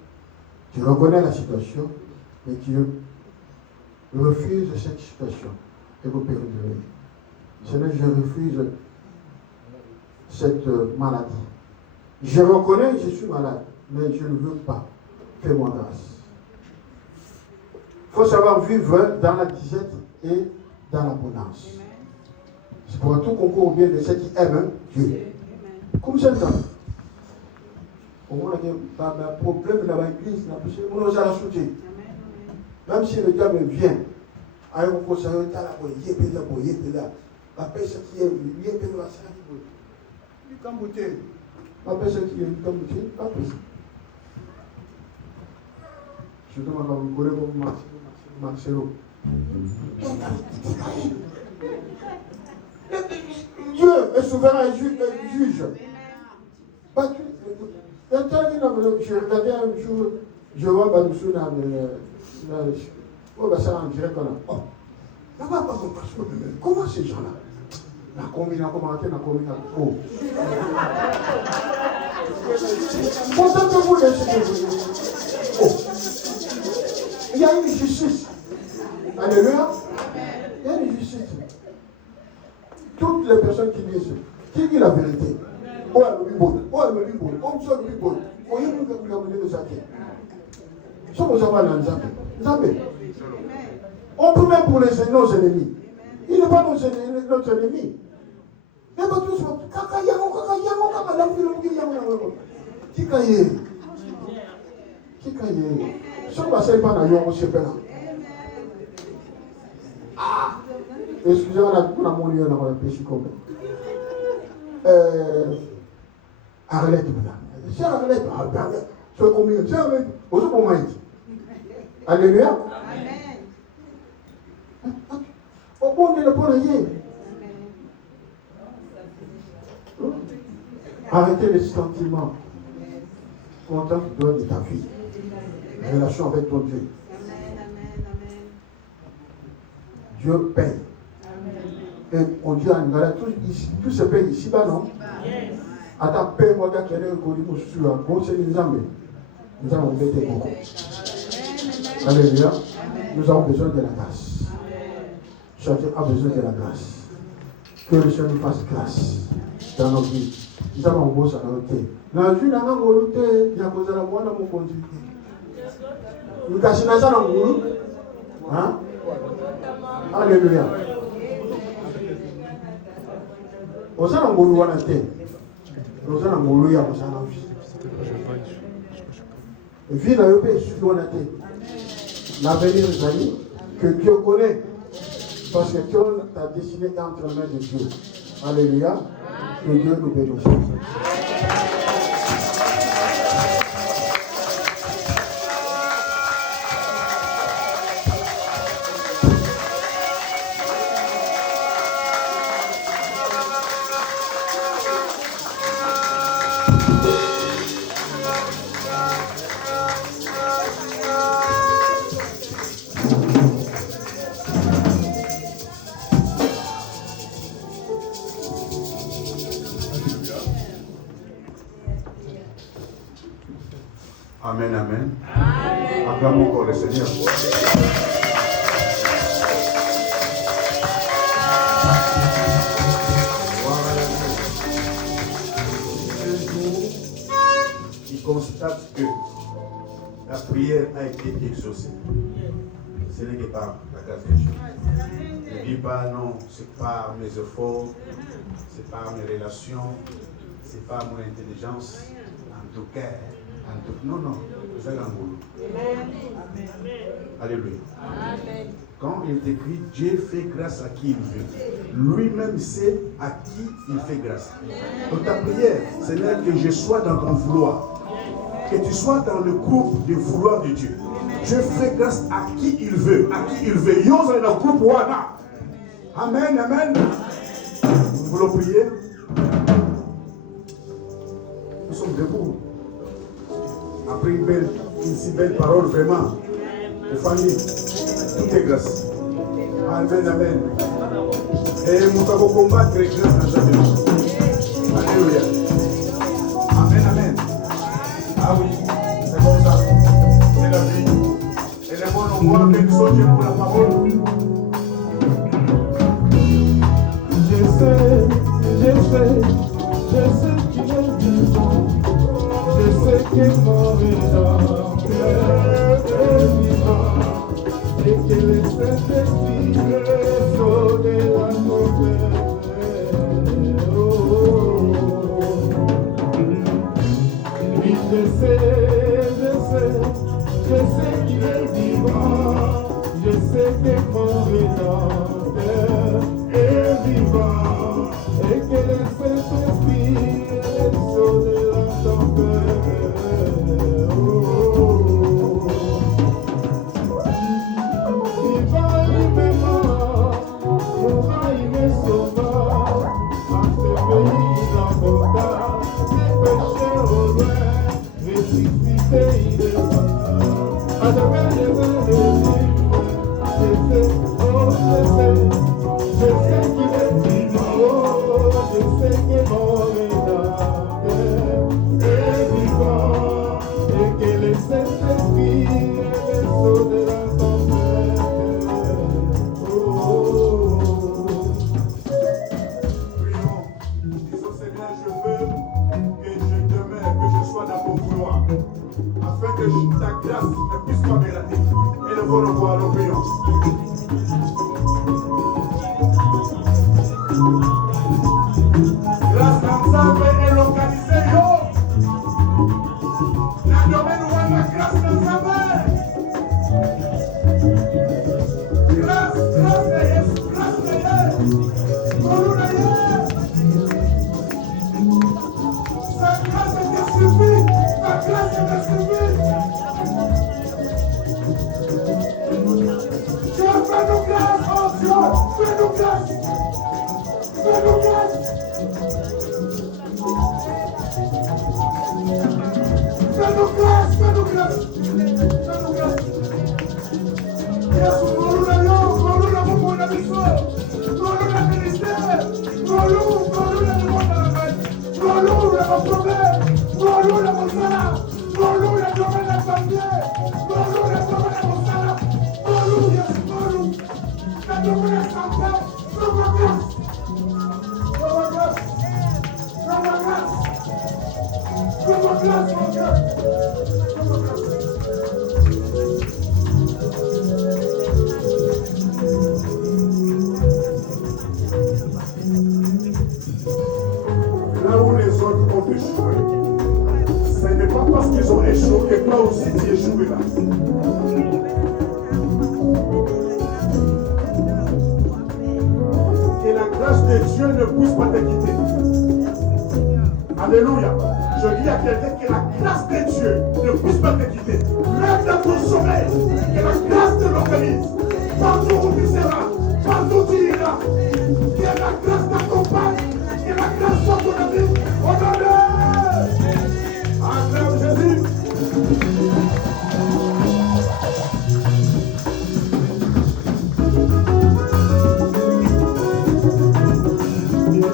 Tu reconnais la situation, mais tu refuses cette situation et vous perdurez. Seigneur, je refuse cette maladie. Je reconnais que je suis malade, mais je ne veux pas. Fais-moi grâce. Il faut savoir vivre dans la disette et dans l'abondance. C'est pour tout concours au bien de ceux qui aiment Dieu. Comme c'est le temps. Au moins, il y a un problème dans l'église, on nous a rajouté. Même si le diable vient, à un moment, ça va être là, il est là. La personne qui est il est là, il est là. La personne qui est comme il pas possible. Je demande à vous connaître comme Marcelo. Dieu est souverain et juge. Je regardais un jour, je vois Badoussou dans ça en direct. Comment ces gens-là? La commune a commenté, la commune a oh. Pourtant que vous laissez. Oh. Il y a une justice. Alléluia. Il y a une justice. Toutes les personnes qui disent la vérité. Oh, elle me dit bon. Oh, elle me dit bon. Oh, elle me dit bon. Oh, il y a une communauté de Zambie. Ça, vous avez dans Zambie. On peut même pour nos ennemis. Il n'est pas notre ennemi. Mais pas tous. Excusez-moi, on a mon lieu dans le péché comme Arlette, c'est Arlette, c'est combien? C'est Arlette, au moment. Alléluia. Au bon de le poignet. Arrêtez les sentiments. Contemple-toi de ta vie. Relation avec ton Dieu. Dieu paye. Et on dit en Ngala, tout se paye ici-bas, non? Attends, paye-moi qu'à quelqu'un qui est bon, c'est les Zambés. Nous avons été beaucoup. Alléluia. Nous avons besoin de la grâce. Chacun a besoin de la grâce. Que le Seigneur nous fasse grâce dans nos vies. Nous avons beau ça dans notre vie. La vie n'a pas volonté, il y a besoin de la moi dans mon conduit. Nous cachons ça dans le monde. Hein? Alléluia. Nous avons besoin de la terre. Nous avons besoin de la vie. Vie n'a pas sur la terre. L'avenir des amis que Dieu connaît. Parce que Dieu t'a destiné entre les mains de Dieu. Alléluia. Que Dieu nous bénisse. Amen, amen. Acclamons encore le Seigneur. Il constate que la prière a été exaucée. Ce n'est que par la grâce de Dieu. Ne dis pas non, c'est par mes efforts, c'est par mes relations, c'est par mon intelligence. En tout cas, non, vous allez en boulot. Alléluia. Amen. Quand il est écrit, Dieu fait grâce à qui il veut. Lui-même sait à qui il fait grâce. Donc ta prière, c'est là que je sois dans ton vouloir. Que tu sois dans le groupe du vouloir de Dieu. Dieu fait grâce à qui il veut. À qui il veut. Yo, c'est dans le groupe Wana. Amen, amen. Nous voulons prier. Nous sommes debout. Après une si belle parole, vraiment, aux familles, tout est grâce. Amen, amen. Et nous avons combattre grâce dans jamais. Alléluia. Amen, amen. Ah oui, c'est comme ça. C'est la vie. Et les bons, on voit quelque chose pour la parole. Je sais qu'il est vivant. Je sais que mon rédempteur est vivant et que le Saint-Esprit est sauvé à nos cœurs. Oui, je sais qu'il est vivant. Je sais que mon rédempteur est vivant et que le Saint-Esprit est sauvé à ton cœur. devant nos voix, nous prions. Grâce ensemble et localisé, yo. La domaine où la grâce ensemble. Grâce de Dieu. Sa grâce te suffit. Ta grâce te suffit. Dieu, fais-nous grâce, oh Dieu, fais-nous grâce. Fais-nous grâce. Fais-nous grâce, fais-nous grâce. Fais-nous grâce. Yesu, nous la beaucoup de missions. Nous la ministère. Nous la demande à la fête. Nous la problème. Nous la monsala. Nous la domaine à papier. Nous la domaine à monsala. Nous, Yesu, nous. La domaine à santé. Nous la grâce. Nous la grâce. Nous la grâce. Nous la grâce, mon Dieu. Nous la grâce. Là où les autres ont échoué, ce n'est pas parce qu'ils ont échoué que toi aussi tu échoues là. Que la grâce de Dieu ne puisse pas te quitter. Alléluia. Je dis à quelqu'un que la grâce de Dieu ne puisse pas te quitter. Même dans ton sommeil, que la grâce te localise. Partout où tu seras, partout où tu iras, que la grâce t'accompagne, que la grâce soit ton ami. On honneur. Acclame Jésus.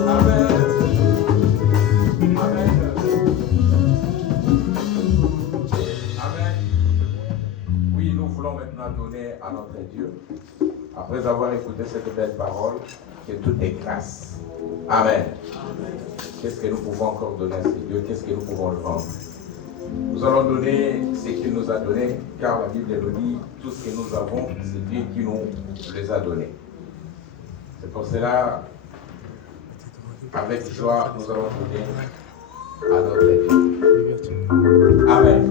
Amen. Amen. Amen. Oui, nous voulons maintenant donner à notre Dieu, après avoir écouté cette belle parole, que tout est grâce. Amen. Qu'est-ce que nous pouvons encore donner à ce Dieu? Qu'est-ce que nous pouvons le rendre? Nous allons donner ce qu'il nous a donné, car la Bible nous dit, tout ce que nous avons, c'est Dieu qui nous les a donnés. C'est pour cela, avec joie, nous allons donner à notre Dieu. Amen.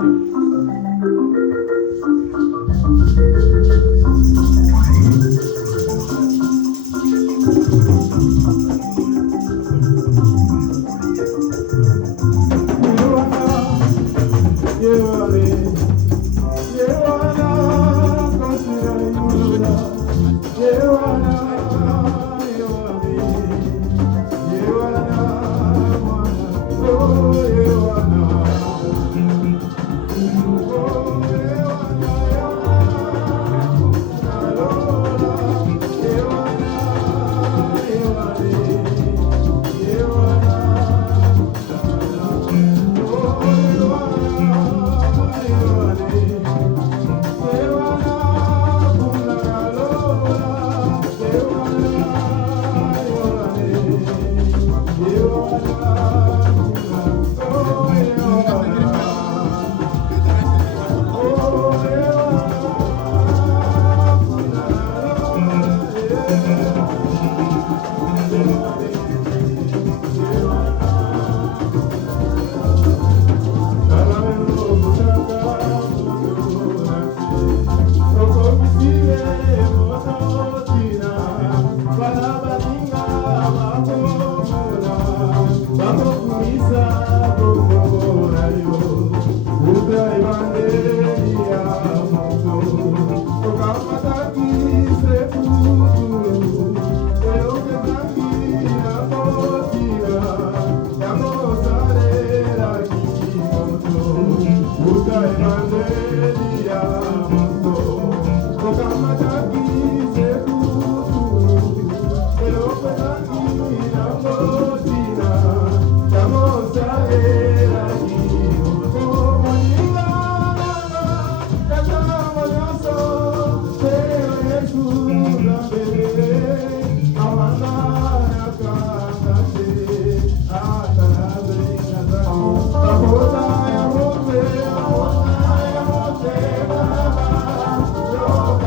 Oh,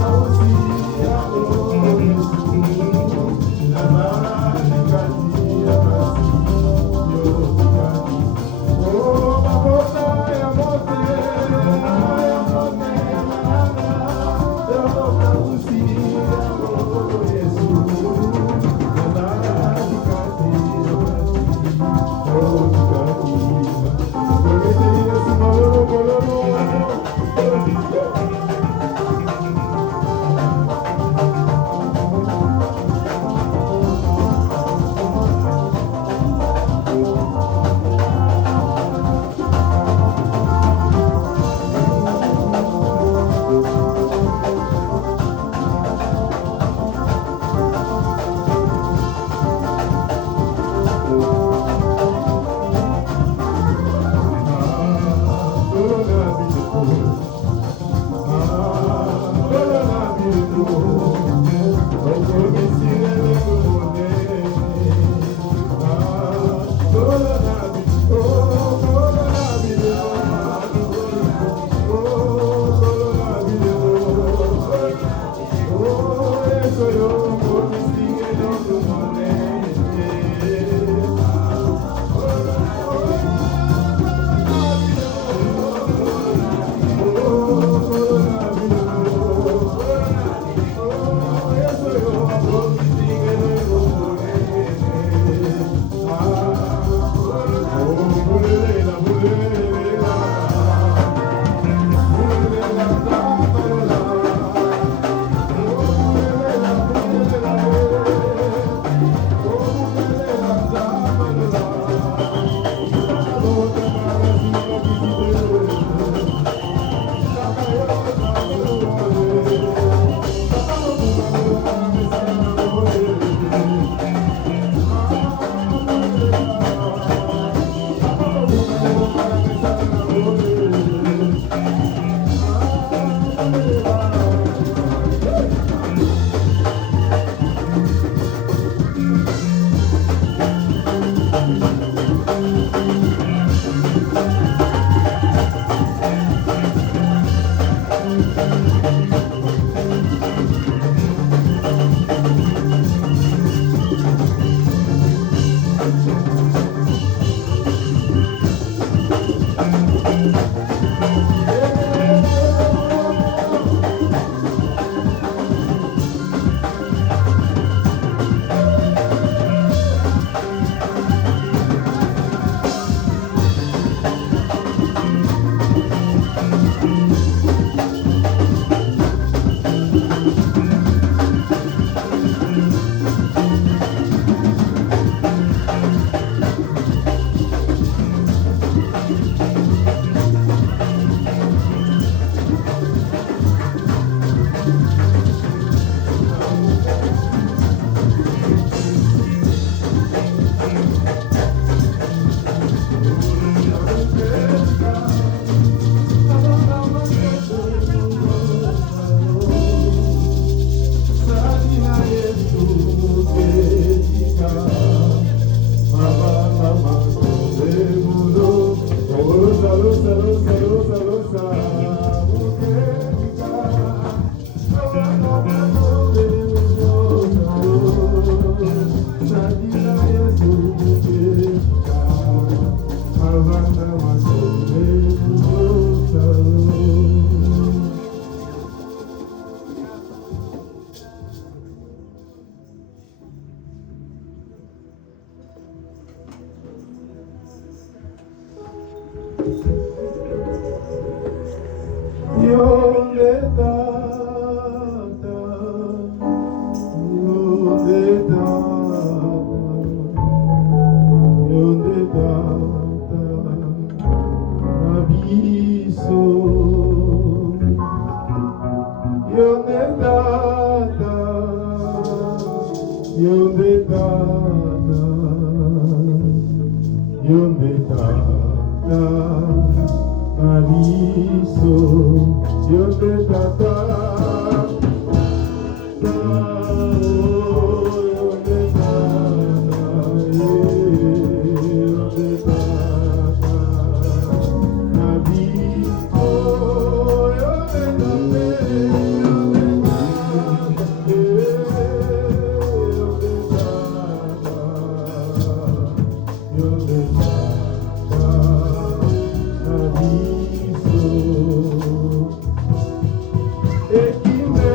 Ekime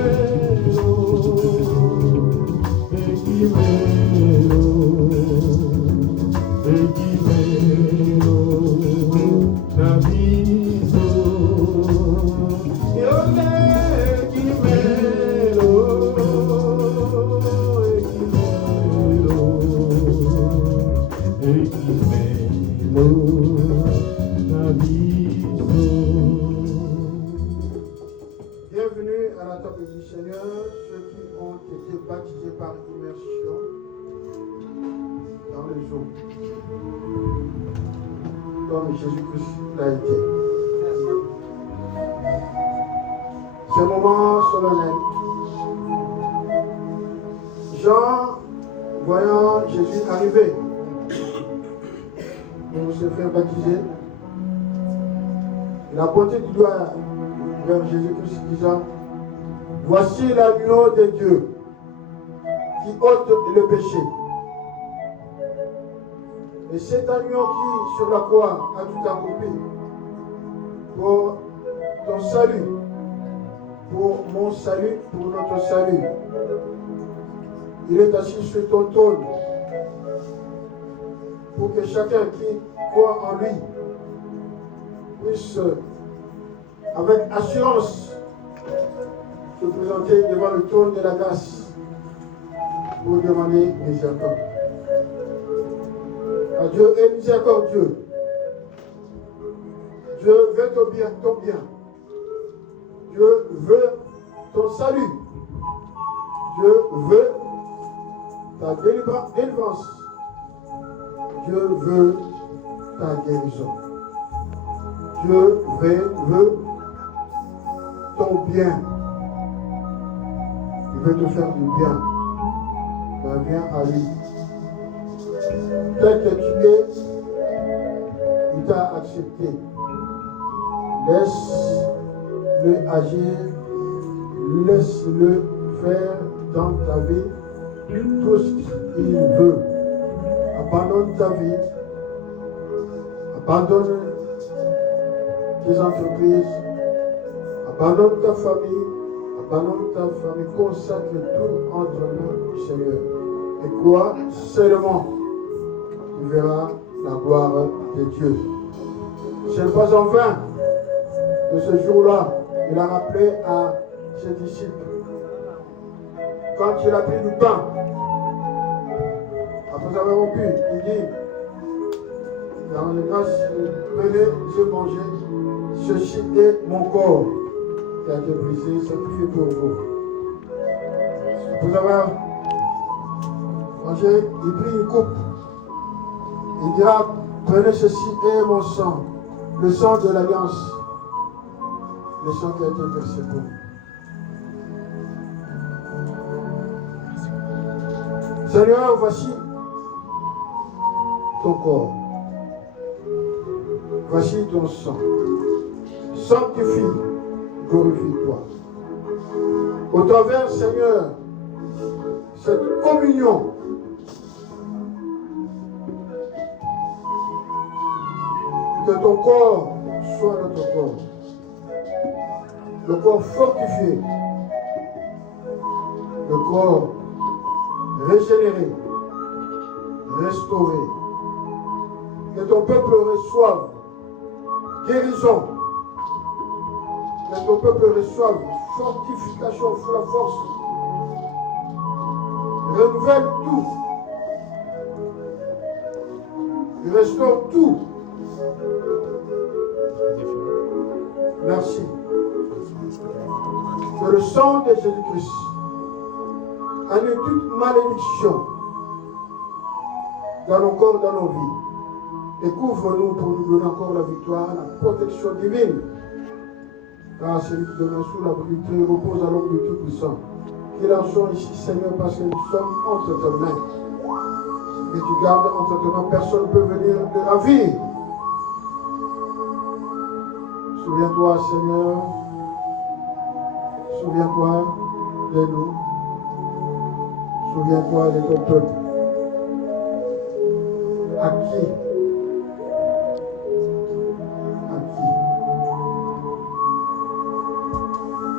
baptisé par immersion dans les eaux, comme Jésus-Christ l'a été. Ce moment solennel, Jean, voyant Jésus arriver pour se faire baptiser, il a pointé du doigt vers Jésus-Christ disant: voici l'agneau de Dieu qui ôte le péché. Et cet agneau qui, sur la croix, a tout accompli pour ton salut, pour mon salut, pour notre salut. Il est assis sur ton trône pour que chacun qui croit en lui puisse, avec assurance, se présenter devant le trône de la grâce pour demander miséricorde. À Dieu est miséricordieux. Dieu veut ton bien. Dieu veut ton salut. Dieu veut ta délivrance. Dieu veut ta guérison. Dieu veut ton bien. Il veut te faire du bien. Ben, viens à lui. Tel que tu es, il t'a accepté. Laisse-le agir, laisse-le faire dans ta vie tout ce qu'il veut. Abandonne ta vie, abandonne tes entreprises, abandonne ta famille, consacre tout entre les mains du Seigneur. Et crois seulement, tu verras la gloire de Dieu. Ce n'est pas en vain que ce jour-là, il a rappelé à ses disciples, quand il a pris du pain, après avoir rompu, il dit, dans les grâces, prenez, je mangez, ceci est mon corps qui a été brisé, sacrifié pour vous. Après avoir mangé, il prit une coupe. Il dira, prenez ceci est mon sang, le sang de l'alliance, le sang qui a été versé pour vous. Seigneur, voici ton corps. Voici ton sang. Sanctifie, glorifie-toi. Au travers, Seigneur, cette communion, que ton corps soit notre corps. Le corps fortifié, le corps régénéré, restauré. Que ton peuple reçoive guérison. Que ton peuple reçoive fortification, la force. Renouvelle tout. Restaure tout. Merci. Que le sang de Jésus-Christ annule toute malédiction dans nos corps, dans nos vies. Et couvre-nous pour nous donner encore la victoire, la protection divine. Car celui qui demeure sous l'abri du Très repose à l'ombre du Tout-Puissant. Qu'il en soit ici, Seigneur, parce que nous sommes entre tes mains. Et tu gardes entre tes mains, personne ne peut venir te ravir. Souviens-toi, Seigneur. Souviens-toi de nous. Souviens-toi de ton peuple. À qui?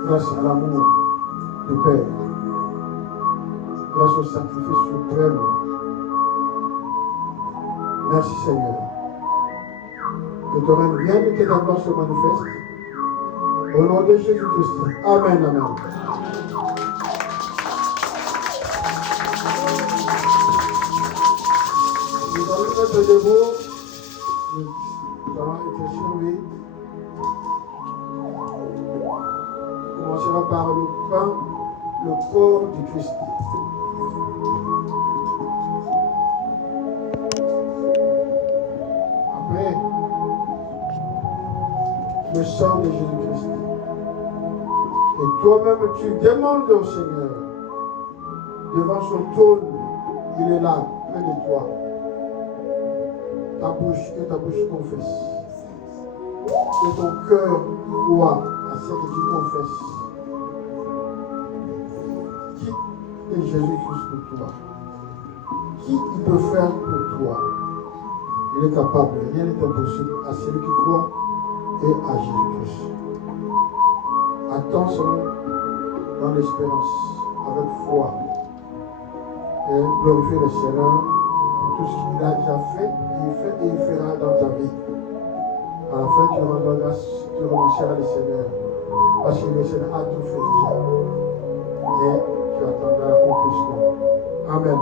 Grâce à l'amour du Père, grâce au sacrifice suprême. Merci Seigneur. Que ton règne vienne et que ta gloire se manifeste. Au nom de Jésus-Christ. Amen, amen. Nous allons mettre debout. Nous allons être sur lui. On commencera par le pain, le corps du Christ. Après, le sang de Jésus-Christ. Et toi-même, tu demandes au Seigneur, devant son trône, il est là, près de toi. Ta bouche confesse. Et ton cœur croit à ce que tu confesses. Qui est Jésus-Christ pour toi? Qui il peut faire pour toi? Il est capable, rien n'est impossible à celui qui croit et à Jésus-Christ. Attends seulement dans l'espérance, avec foi, et glorifier le Seigneur pour tout ce qu'il a déjà fait, et il fera dans ta vie. À la fin, tu rendras grâce, tu remercieras le Seigneur, parce que le Seigneur a tout fait déjà. Et tu attendras l'accomplissement. Amen.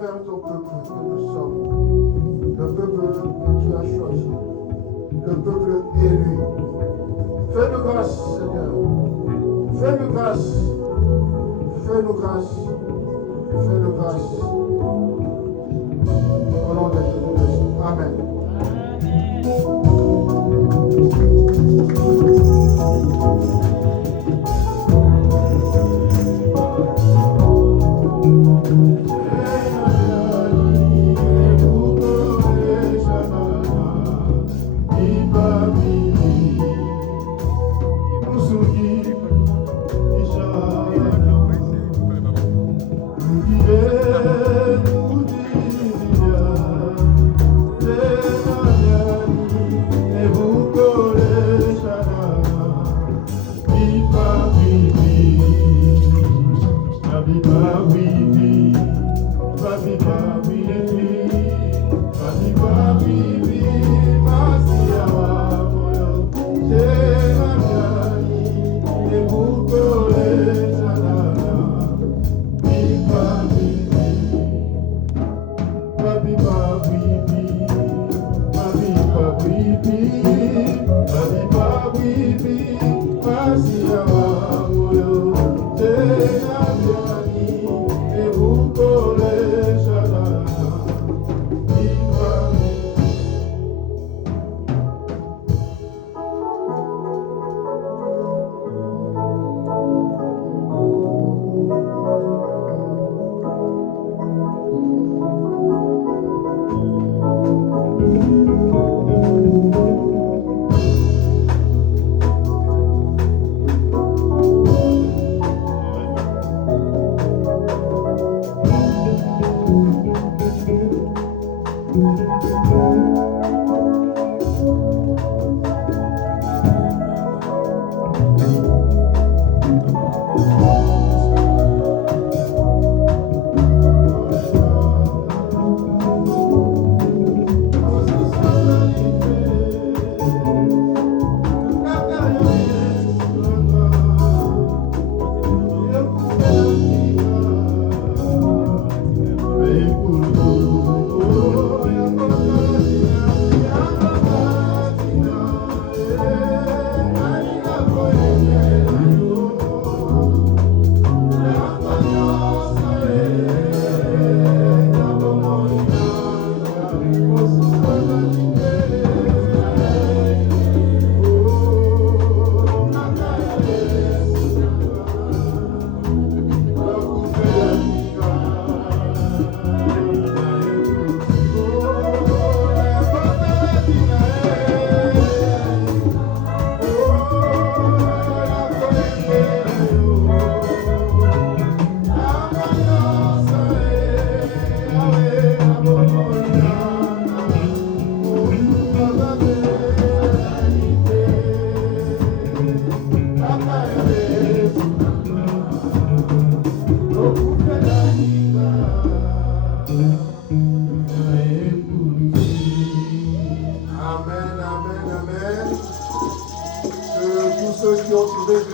vers ton peuple que nous sommes, le peuple que tu as choisi, le peuple élu. Fais-nous grâce, Seigneur. Fais-nous grâce. Fais-nous grâce. Fais-nous grâce. Au nom de Jésus. Amen.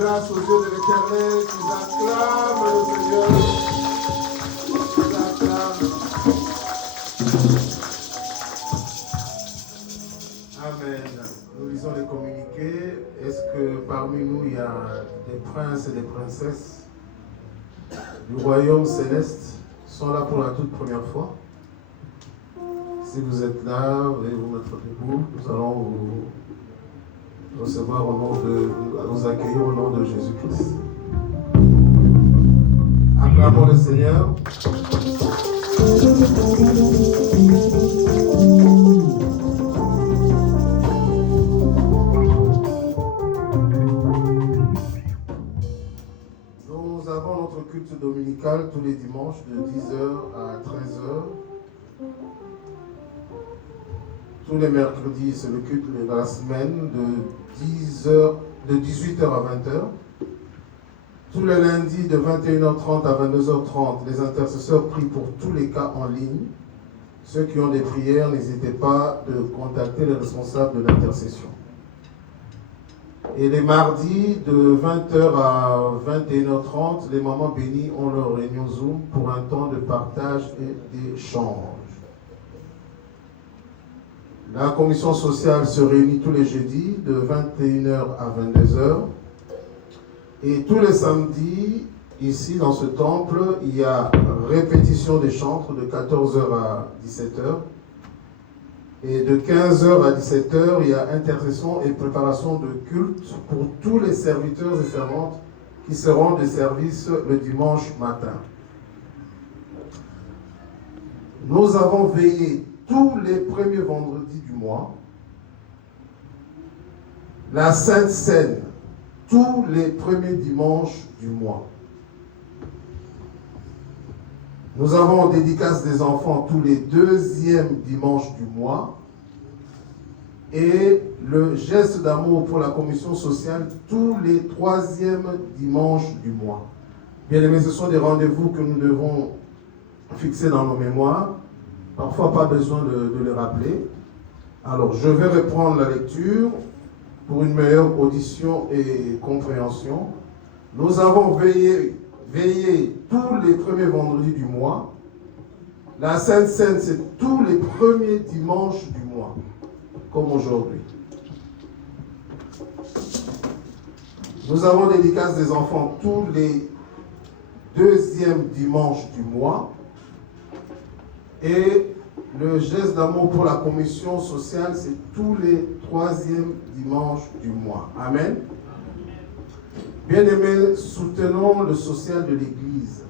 Grâce aux yeux de l'Éternel, qu'ils acclament le Seigneur. Qu'ils acclament. Amen. Nous lisons les communiqués. Est-ce que parmi nous, il y a des princes et des princesses du royaume céleste qui sont là pour la toute première fois? Si vous êtes là, veuillez vous mettre debout. Nous allons vous recevoir nous accueillir au nom de Jésus-Christ. Acclamons le Seigneur. Nous avons notre culte dominical tous les dimanches de 10h à 13h. Tous les mercredis, c'est le culte de la semaine de 18h à 20h. Tous les lundis de 21h30 à 22h30, les intercesseurs prient pour tous les cas en ligne. Ceux qui ont des prières, n'hésitez pas de contacter les responsables de l'intercession. Et les mardis, de 20h à 21h30, les mamans bénies ont leur réunion Zoom pour un temps de partage et d'échange. La commission sociale se réunit tous les jeudis de 21h à 22h. Et tous les samedis, ici dans ce temple, il y a répétition des chantres de 14h à 17h. Et de 15h à 17h, il y a intercession et préparation de culte pour tous les serviteurs et servantes qui seront de service le dimanche matin. Nous avons veillé tous les premiers vendredis du mois, la Sainte Seine tous les premiers dimanches du mois. Nous avons dédicace des enfants tous les deuxièmes dimanches du mois et le geste d'amour pour la commission sociale tous les troisièmes dimanches du mois. Bien aimés, ce sont des rendez-vous que nous devons fixer dans nos mémoires. Parfois, pas besoin de les rappeler. Alors, je vais reprendre la lecture pour une meilleure audition et compréhension. Nous avons veillé tous les premiers vendredis du mois. La Sainte Seine, c'est tous les premiers dimanches du mois, comme aujourd'hui. Nous avons dédicace des enfants tous les deuxièmes dimanches du mois. Et le geste d'amour pour la commission sociale, c'est tous les troisièmes dimanches du mois. Amen. Bien-aimés, soutenons le social de l'Église.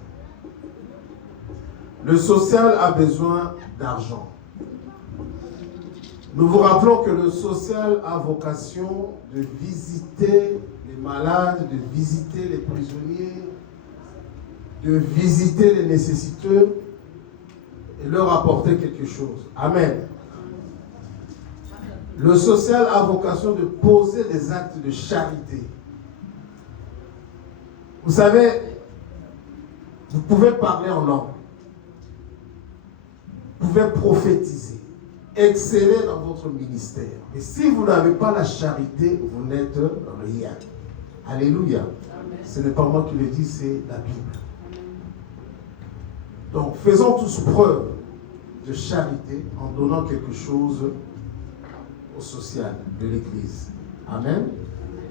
Le social a besoin d'argent. Nous vous rappelons que le social a vocation de visiter les malades, de visiter les prisonniers, de visiter les nécessiteux et leur apporter quelque chose. Amen. Le social a vocation de poser des actes de charité. Vous savez, vous pouvez parler en langue, vous pouvez prophétiser, exceller dans votre ministère. Et si vous n'avez pas la charité, vous n'êtes rien. Alléluia. Amen. Ce n'est pas moi qui le dis, c'est la Bible. Donc, faisons tous preuve de charité en donnant quelque chose au social de l'Église. Amen.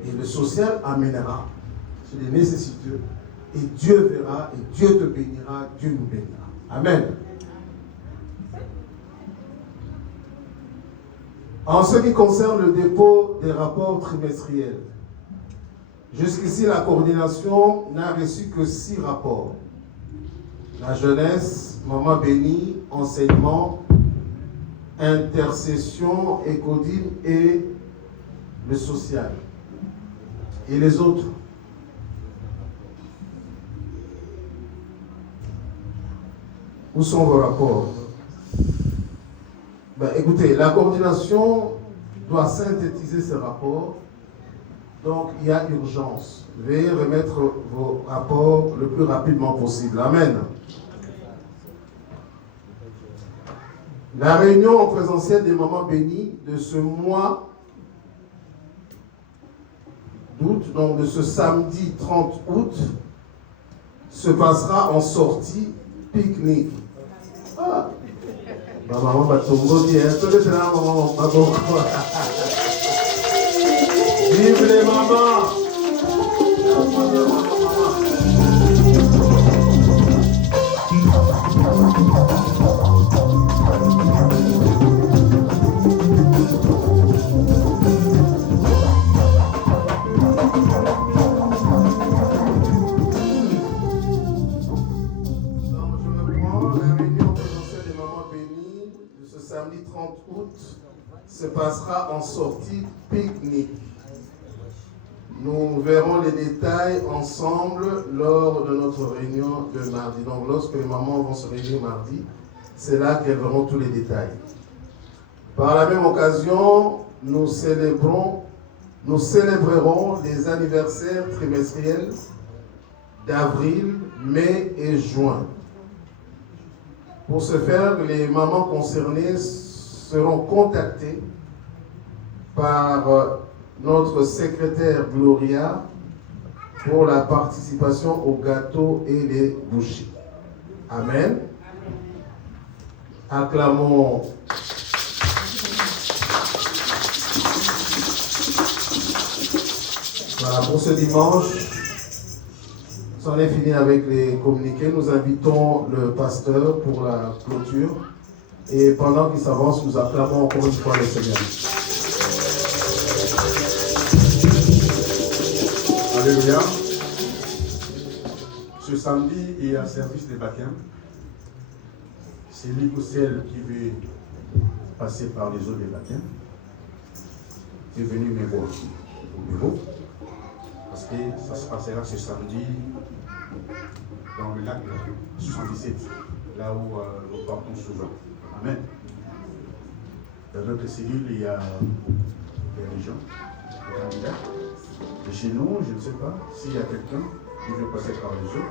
Et le social amènera sur les nécessiteux et Dieu verra et Dieu te bénira, Dieu nous bénira. Amen. En ce qui concerne le dépôt des rapports trimestriels, jusqu'ici la coordination n'a reçu que 6 rapports. La jeunesse, maman bénie, enseignement, intercession, écodine et le social. Et les autres? Où sont vos rapports? Écoutez, la coordination doit synthétiser ces rapports. Donc, il y a urgence. Veuillez remettre vos rapports le plus rapidement possible. Amen. La réunion en présentiel des mamans bénies de ce mois d'août, donc de ce samedi 30 août, se passera en sortie pique-nique. Ah. Maman va tomber, vive les mamans! Samedi 30 août se passera en sortie pique-nique. Nous verrons les détails ensemble lors de notre réunion de mardi. Donc lorsque les mamans vont se réunir mardi, c'est là qu'elles verront tous les détails. Par la même occasion, nous célébrerons les anniversaires trimestriels d'avril, mai et juin. Pour ce faire, les mamans concernées seront contactées par notre secrétaire Gloria pour la participation au gâteau et les bougies. Amen. Acclamons. Voilà, pour ce dimanche, c'en est fini avec les communiqués. Nous invitons le pasteur pour la clôture. Et pendant qu'il s'avance, nous acclamons encore une fois le Seigneur. Alléluia. Ce samedi, il y a service de baptême. C'est lui ou celle qui veut passer par les eaux de baptême. C'est venu me voir au bureau. Parce que ça se passera ce samedi dans le lac 77, là où nous partons souvent. Amen. Dans notre cellule, il y a des régions, des candidats. Et chez nous, je ne sais pas s'il y a quelqu'un qui veut passer par les eaux.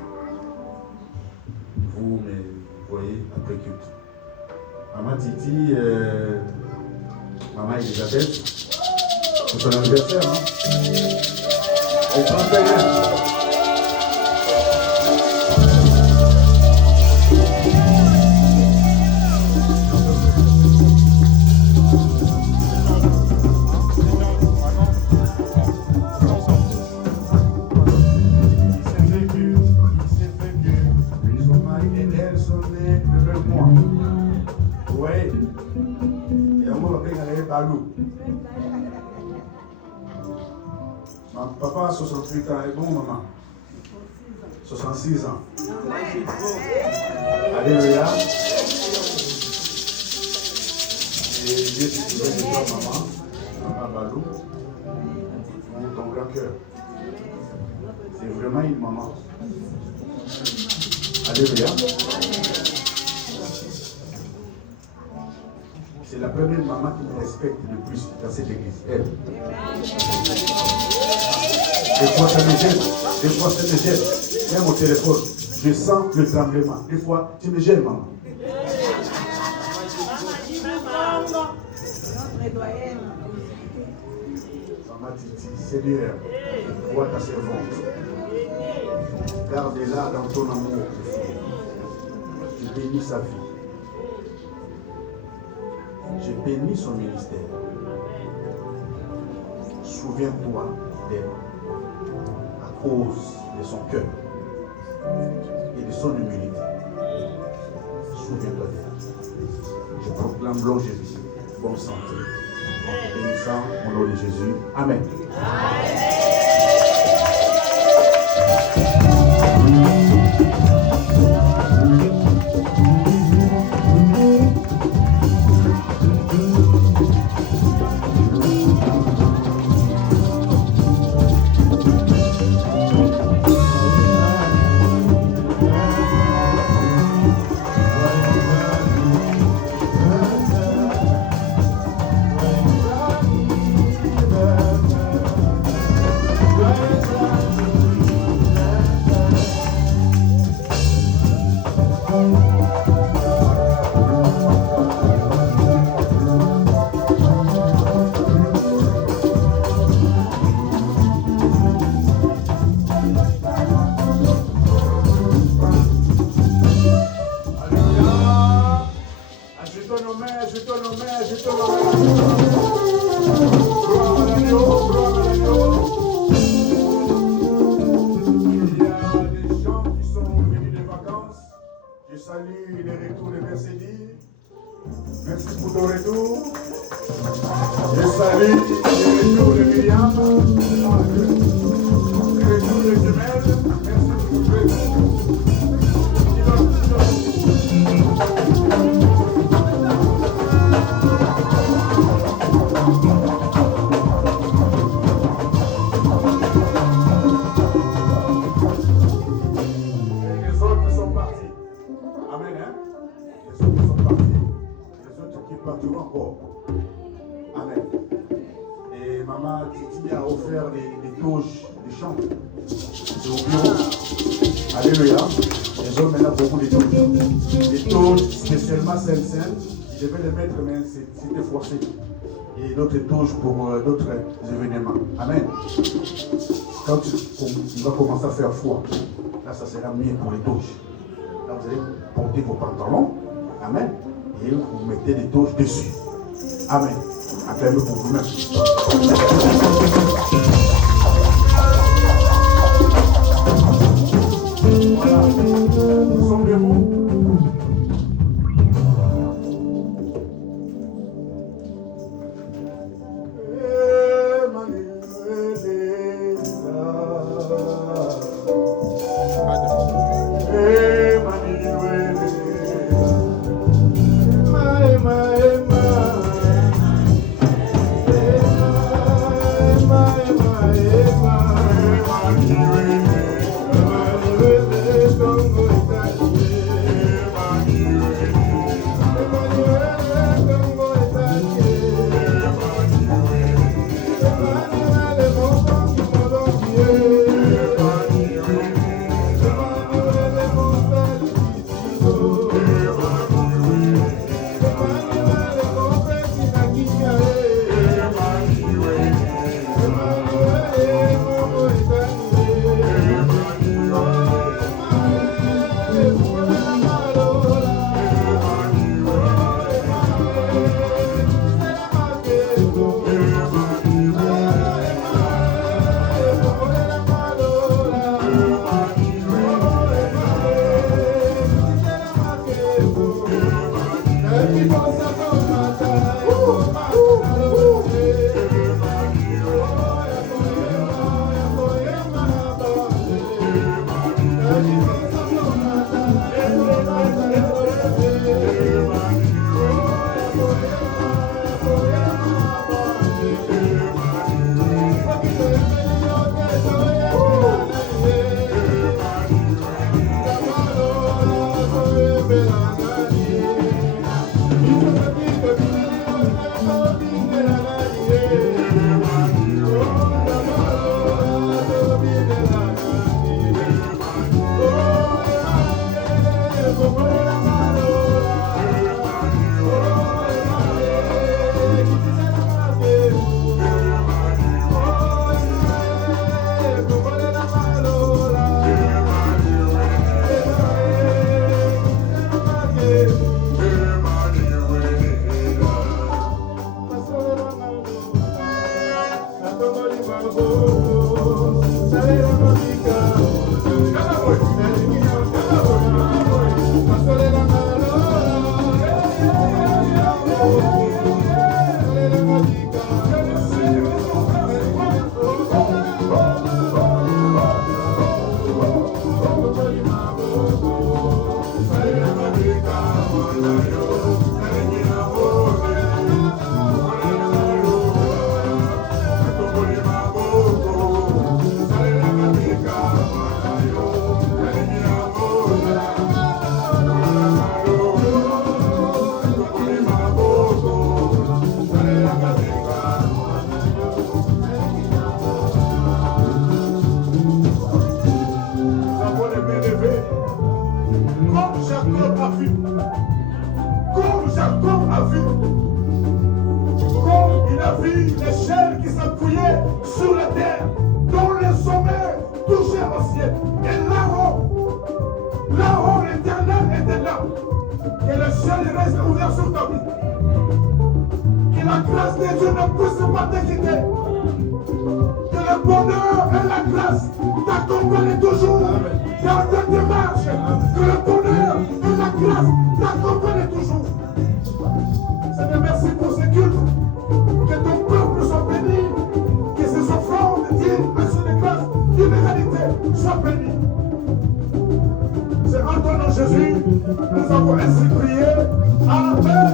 Vous me voyez après culte. Maman Titi, Maman Elisabeth, c'est son anniversaire, hein? Au 31. Papa a 68 ans, et bon maman 66 ans. Alléluia. Et Dieu te souvient de toi, maman Balou, pour ton grand cœur. C'est vraiment une maman. Alléluia. C'est la première maman qui me respecte le plus dans cette église. Elle. Des fois ça me gêne, des fois ça me gêne. Même au téléphone, je sens le tremblement. Des fois, tu me gênes, maman. Maman Titi, Seigneur, vois ta servante. Garde-la dans ton amour. Je bénis sa vie. Je bénis son ministère. Souviens-toi d'elle à cause de son cœur et de son humilité. Souviens-toi d'elle. Je proclame longévité, bonne santé. En bénissant au nom de Jésus. Amen. Il devait les mettre, mais c'était forcé. et d'autres touches pour d'autres événements. Amen. Quand tu vas commencer à faire foi, là ça sera mieux pour les touches. Là vous allez porter vos pantalons. Amen. Et vous mettez des touches dessus. Amen. Acclamez pour vous-même. Voilà. Nous sommes debout. Jésus, nous avons ainsi prié. Amen.